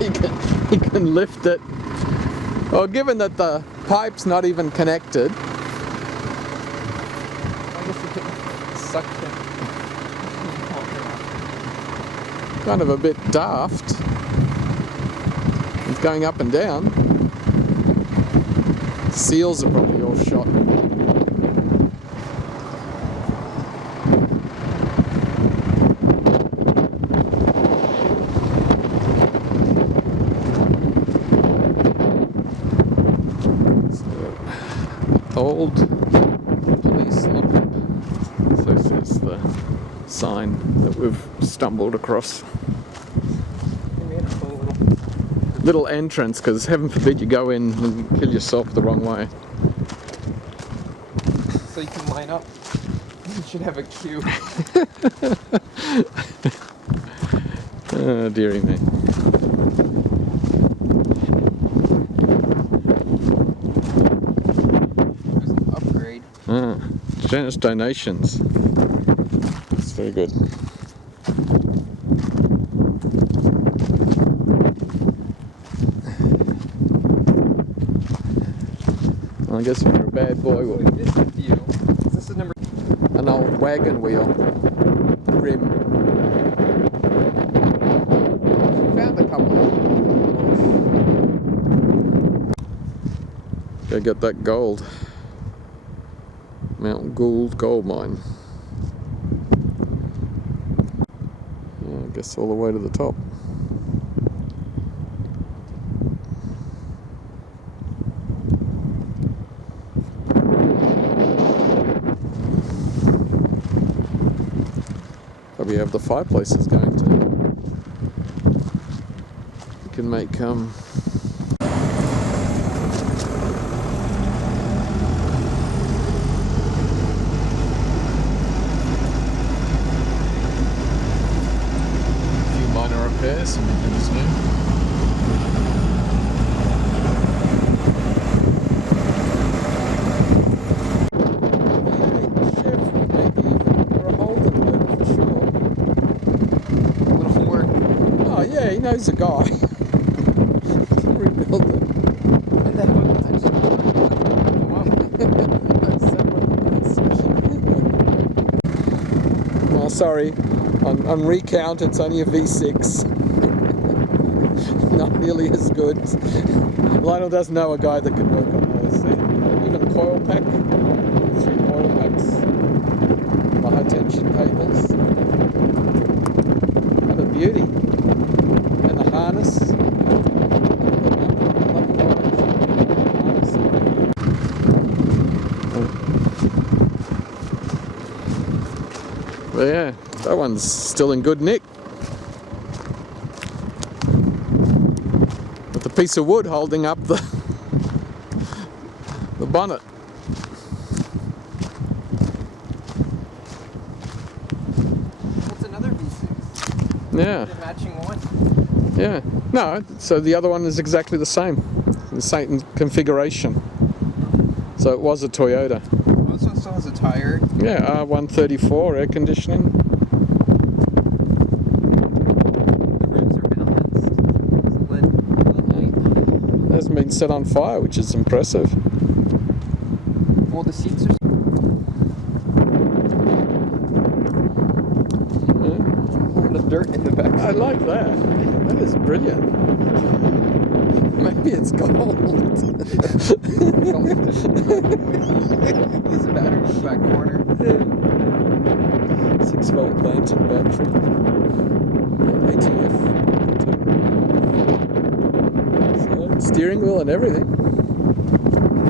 you can lift it. Well, given that the pipe's not even connected. I guess you could suck it. Kind of a bit daft. It's going up and down. Seals are probably all shot. Old police lockup. So this is the sign that we've stumbled across. Little entrance, because heaven forbid you go in and kill yourself the wrong way. So you can line up. You should have a queue. Oh, dearie me. There's an upgrade. Ah, generous donations. That's very good. I guess if you're a bad boy, What is this view? Is this the number? an old wagon wheel rim. Found a couple. Go get that gold. Mount Gould gold mine. Yeah, I guess all the way to the top. Probably have the fireplaces going to. You can make minor repairs and things new. Chef, maybe even, or a Holden motor for sure. A little more. Oh yeah, he knows a guy. Can rebuild it. And that one Oh, sorry, on recount it's only a V6. Not nearly as good. Lionel does know a guy that can work on those. See? Even coil pack. 3 coil packs. The high tension cables. What a beauty. And the harness. Well, yeah, that one's still in good nick. With a piece of wood holding up the bonnet. That's another V6. Yeah. The matching one. Yeah. No, so the other one is exactly the same configuration. So it was a Toyota. Oh, this one still has a tire. Yeah, R134 air conditioning. The rims are balanced. It's lead light. It hasn't been set on fire, which is impressive. Well, the seats are. Yeah. The dirt in the back. I like that. That is brilliant. Maybe it's gold. There's a battery in the back corner. 6-volt lantern battery. ATF. So, steering wheel and everything.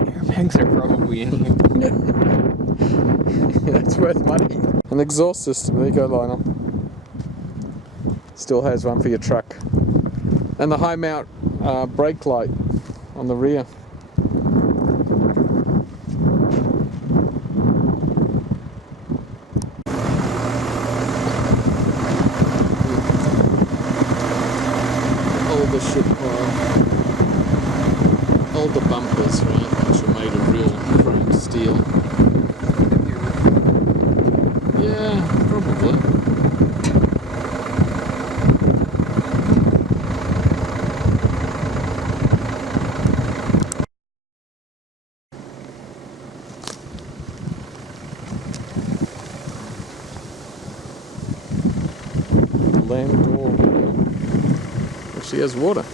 Airbags are probably in here. That's worth money. An exhaust system. There you go, Lionel. Still has one for your truck. And the high mount brake light on the rear. Older ship older bumpers, right, which are made of real chrome steel. Yeah, probably. Land door actually has water.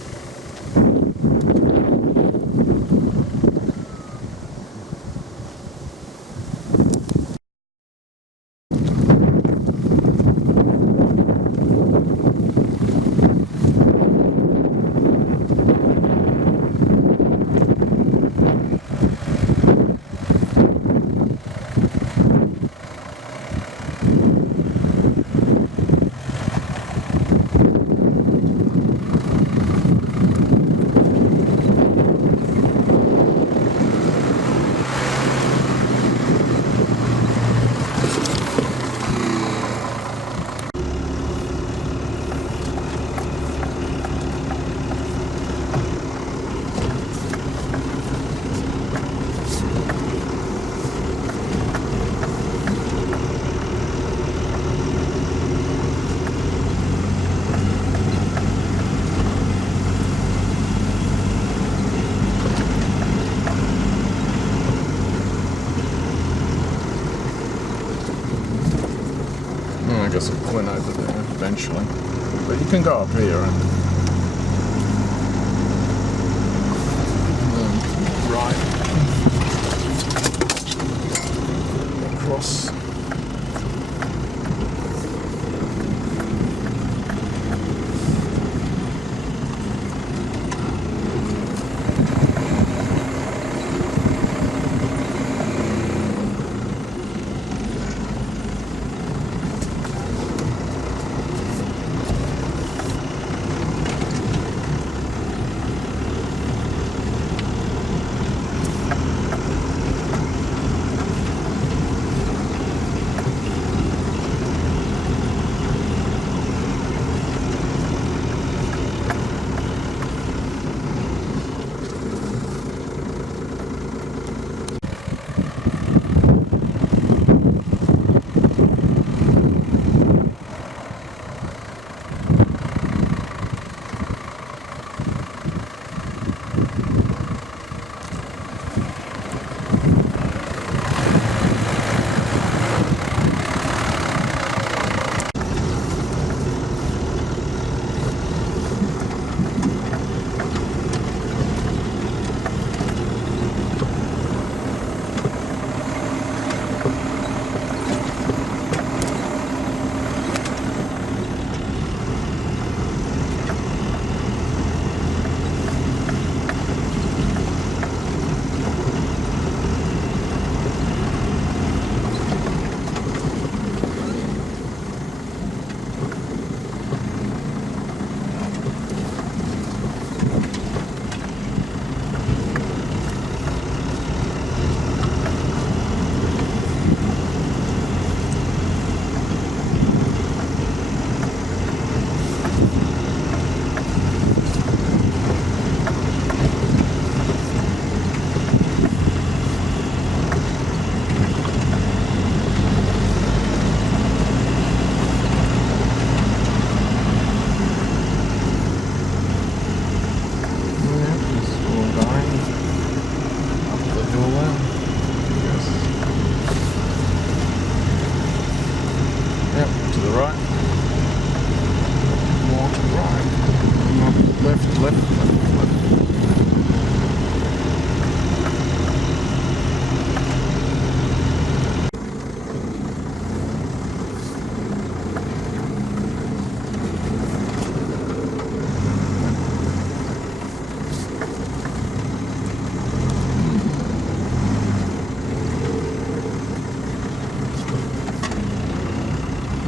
I guess I'll point over there eventually. But you can go up here and right across.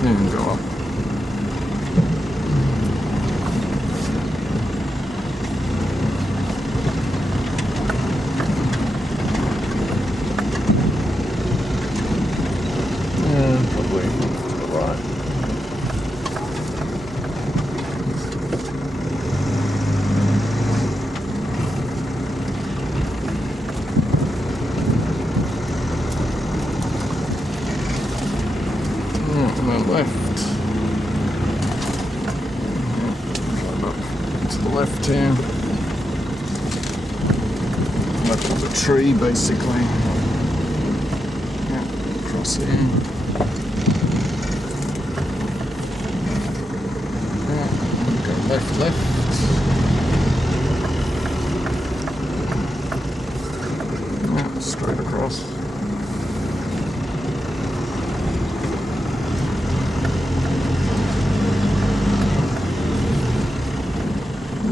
And go up. Yeah, probably to the right. And then left. Drive up to the left here. Left of the tree, basically. Yeah, across here. Yeah, go left. Yeah, straight across.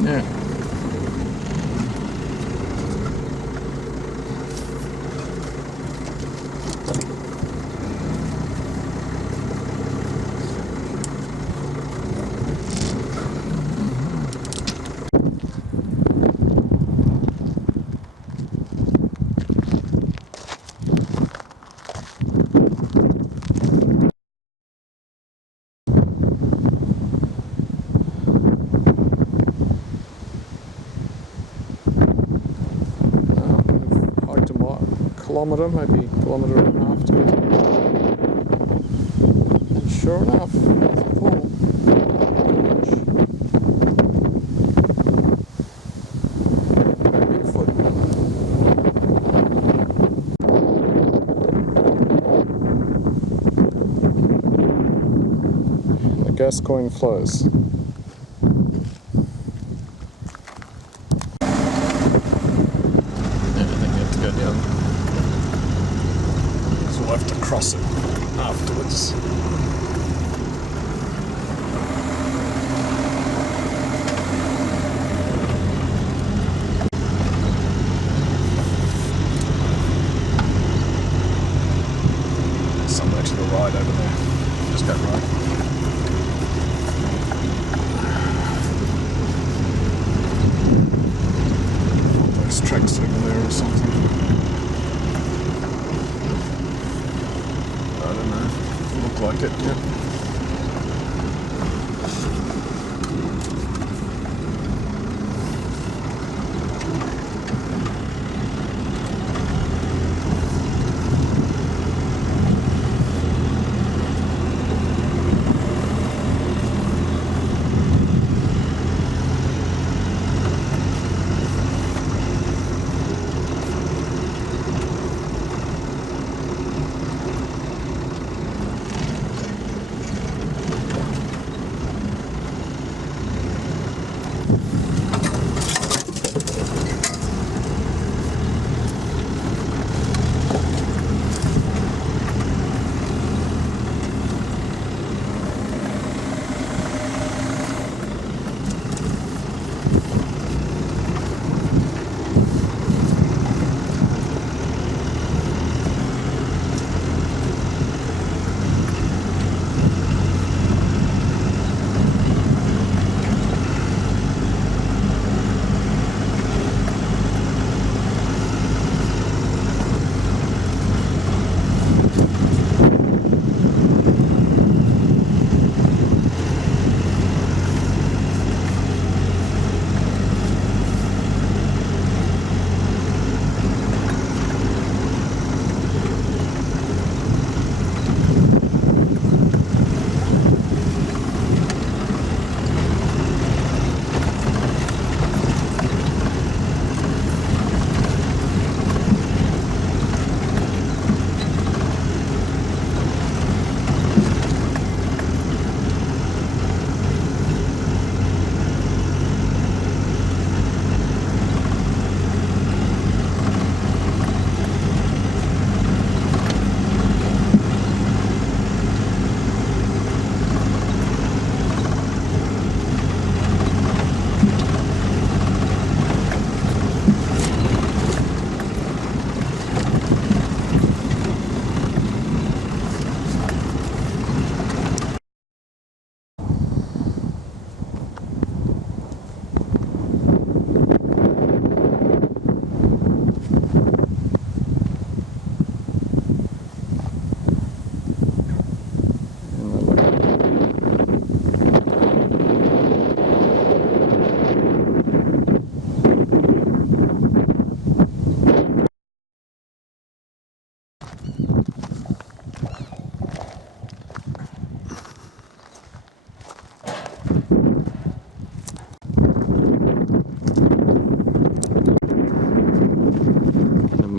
Yeah. Hiked a kilometre, maybe a kilometre and a half to get to the and sure enough, there's a pool. Bigfoot. The Gascoyne flows. Go down, so we'll have to cross it afterwards. Somewhere to the right over there, just go right. Those tracks over there or something. I don't know. Look like it, yeah.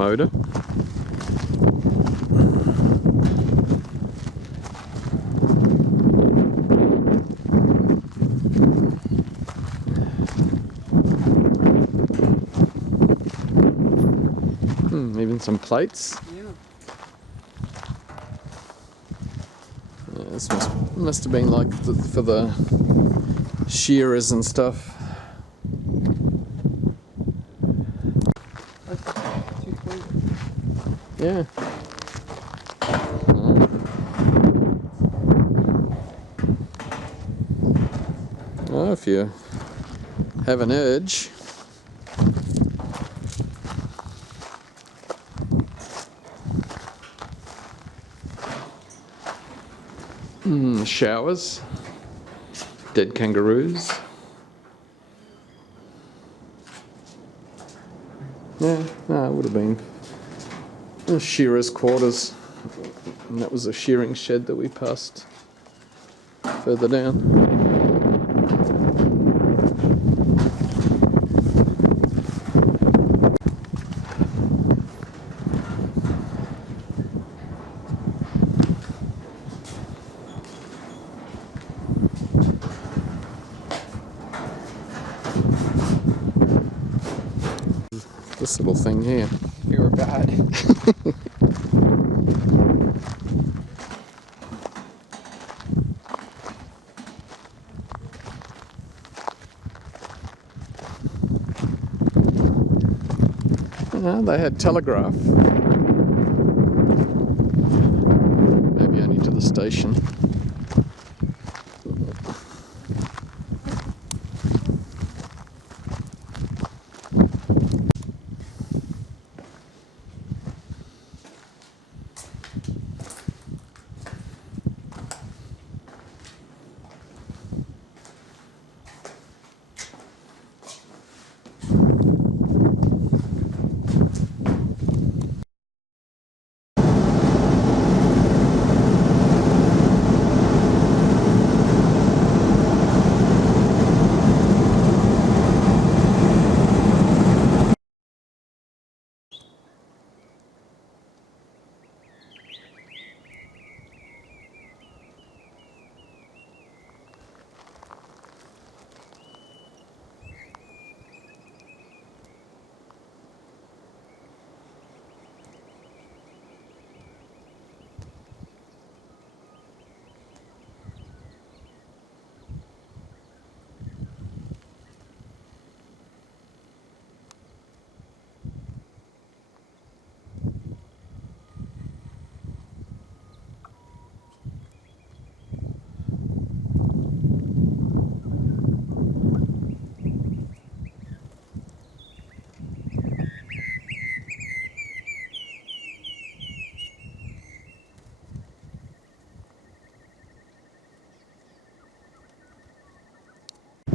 motor. Even some plates. Yeah. Yeah, this must have been like for the shearers and stuff. That's 220. Yeah. Well, if you have an urge. Showers. Dead kangaroos. Yeah, no, it would have been a shearer's quarters. And that was a shearing shed that we passed further down. This little thing here. You were bad. They had telegraph. Maybe only to the station.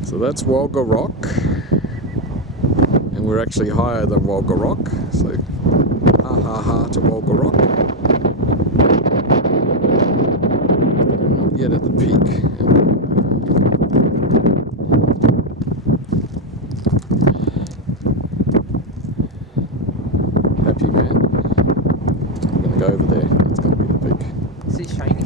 So that's Walga Rock, and we're actually higher than Walga Rock, so ha ha ha to Walga Rock. Not yet at the peak. Happy man. I'm gonna go over there, that's gonna be the peak. See shiny.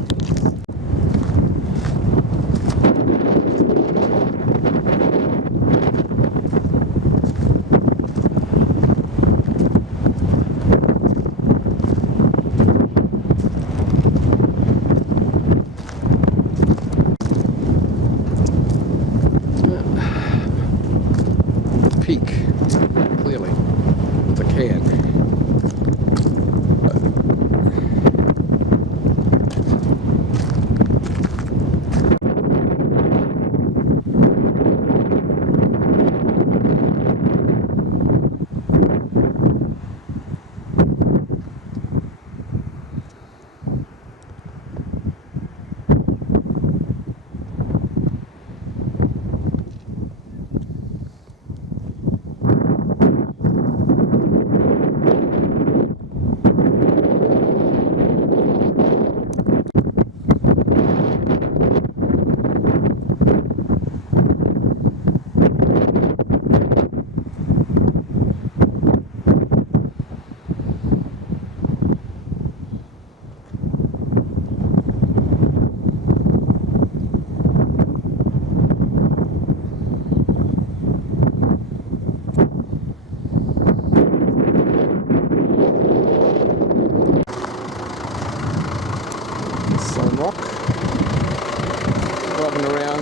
scrubbing around,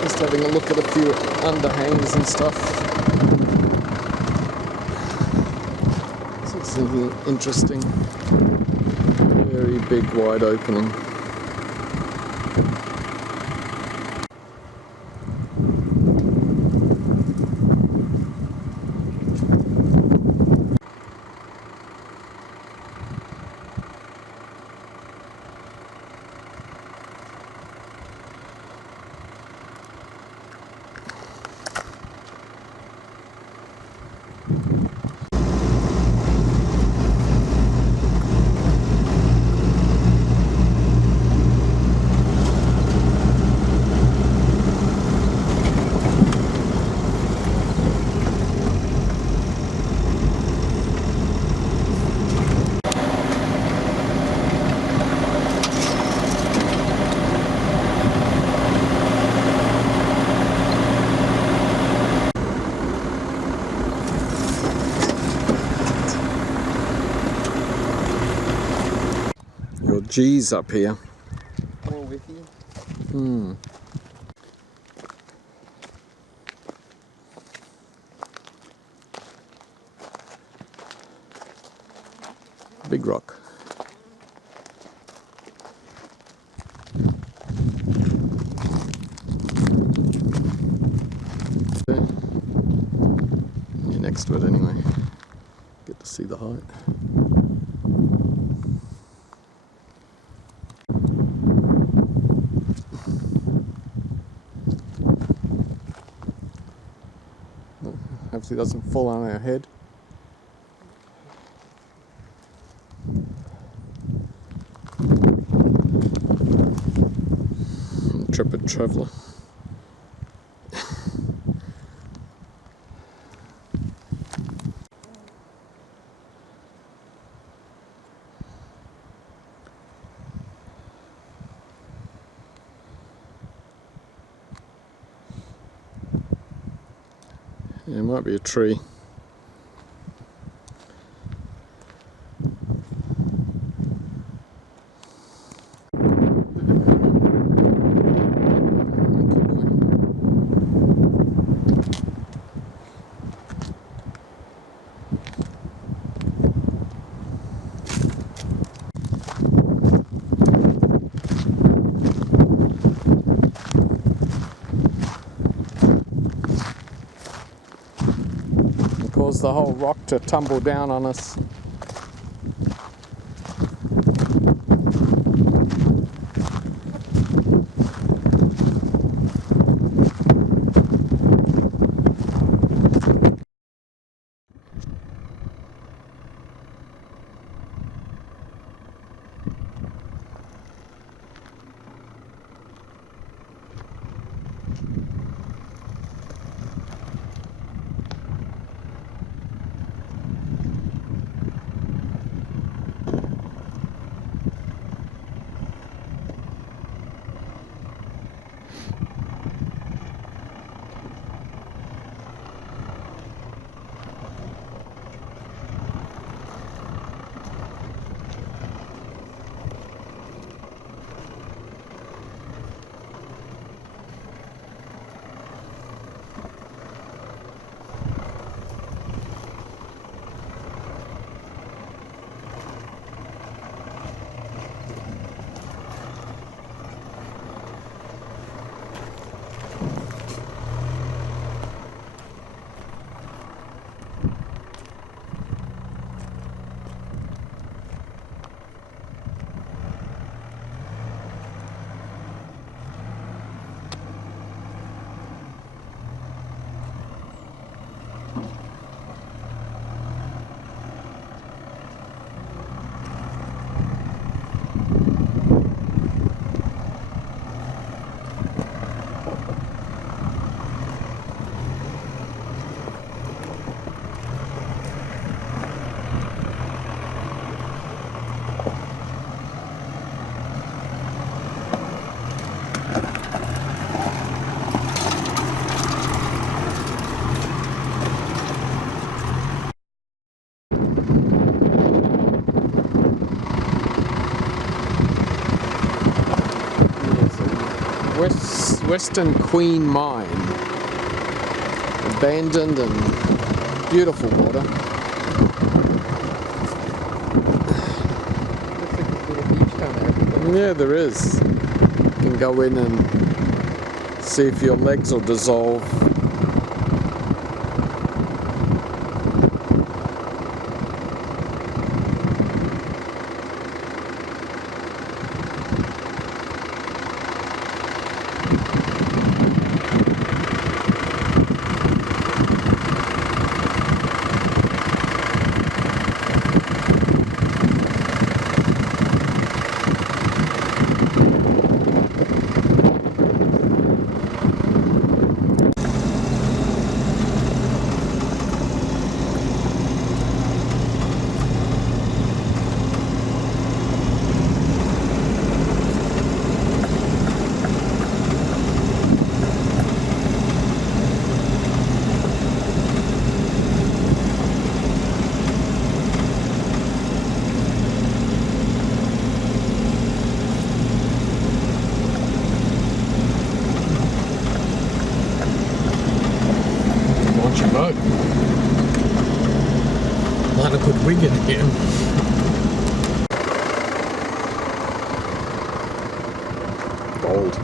just having a look at a few underhangs and stuff. So something interesting. Very big, wide opening. Your G's up here. More whiffy. Big rock. You're next to it anyway. Get to see the height. Hopefully it doesn't fall on our head. Intrepid traveller. Yeah, it might be a tree. Cause the whole rock to tumble down on us. Western Queen Mine. Abandoned and beautiful water. Looks like there's a little beach down there. Yeah, there is. You can go in and see if your legs will dissolve. Boat. Not a good wig in here. Gold.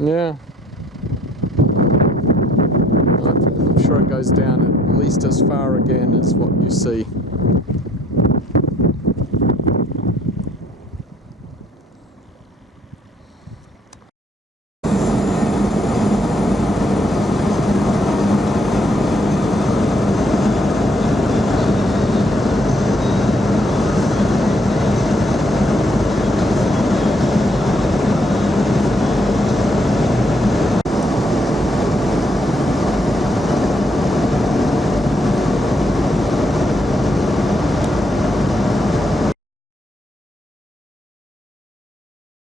Yeah. I'm sure it goes down at least as far again as what you see.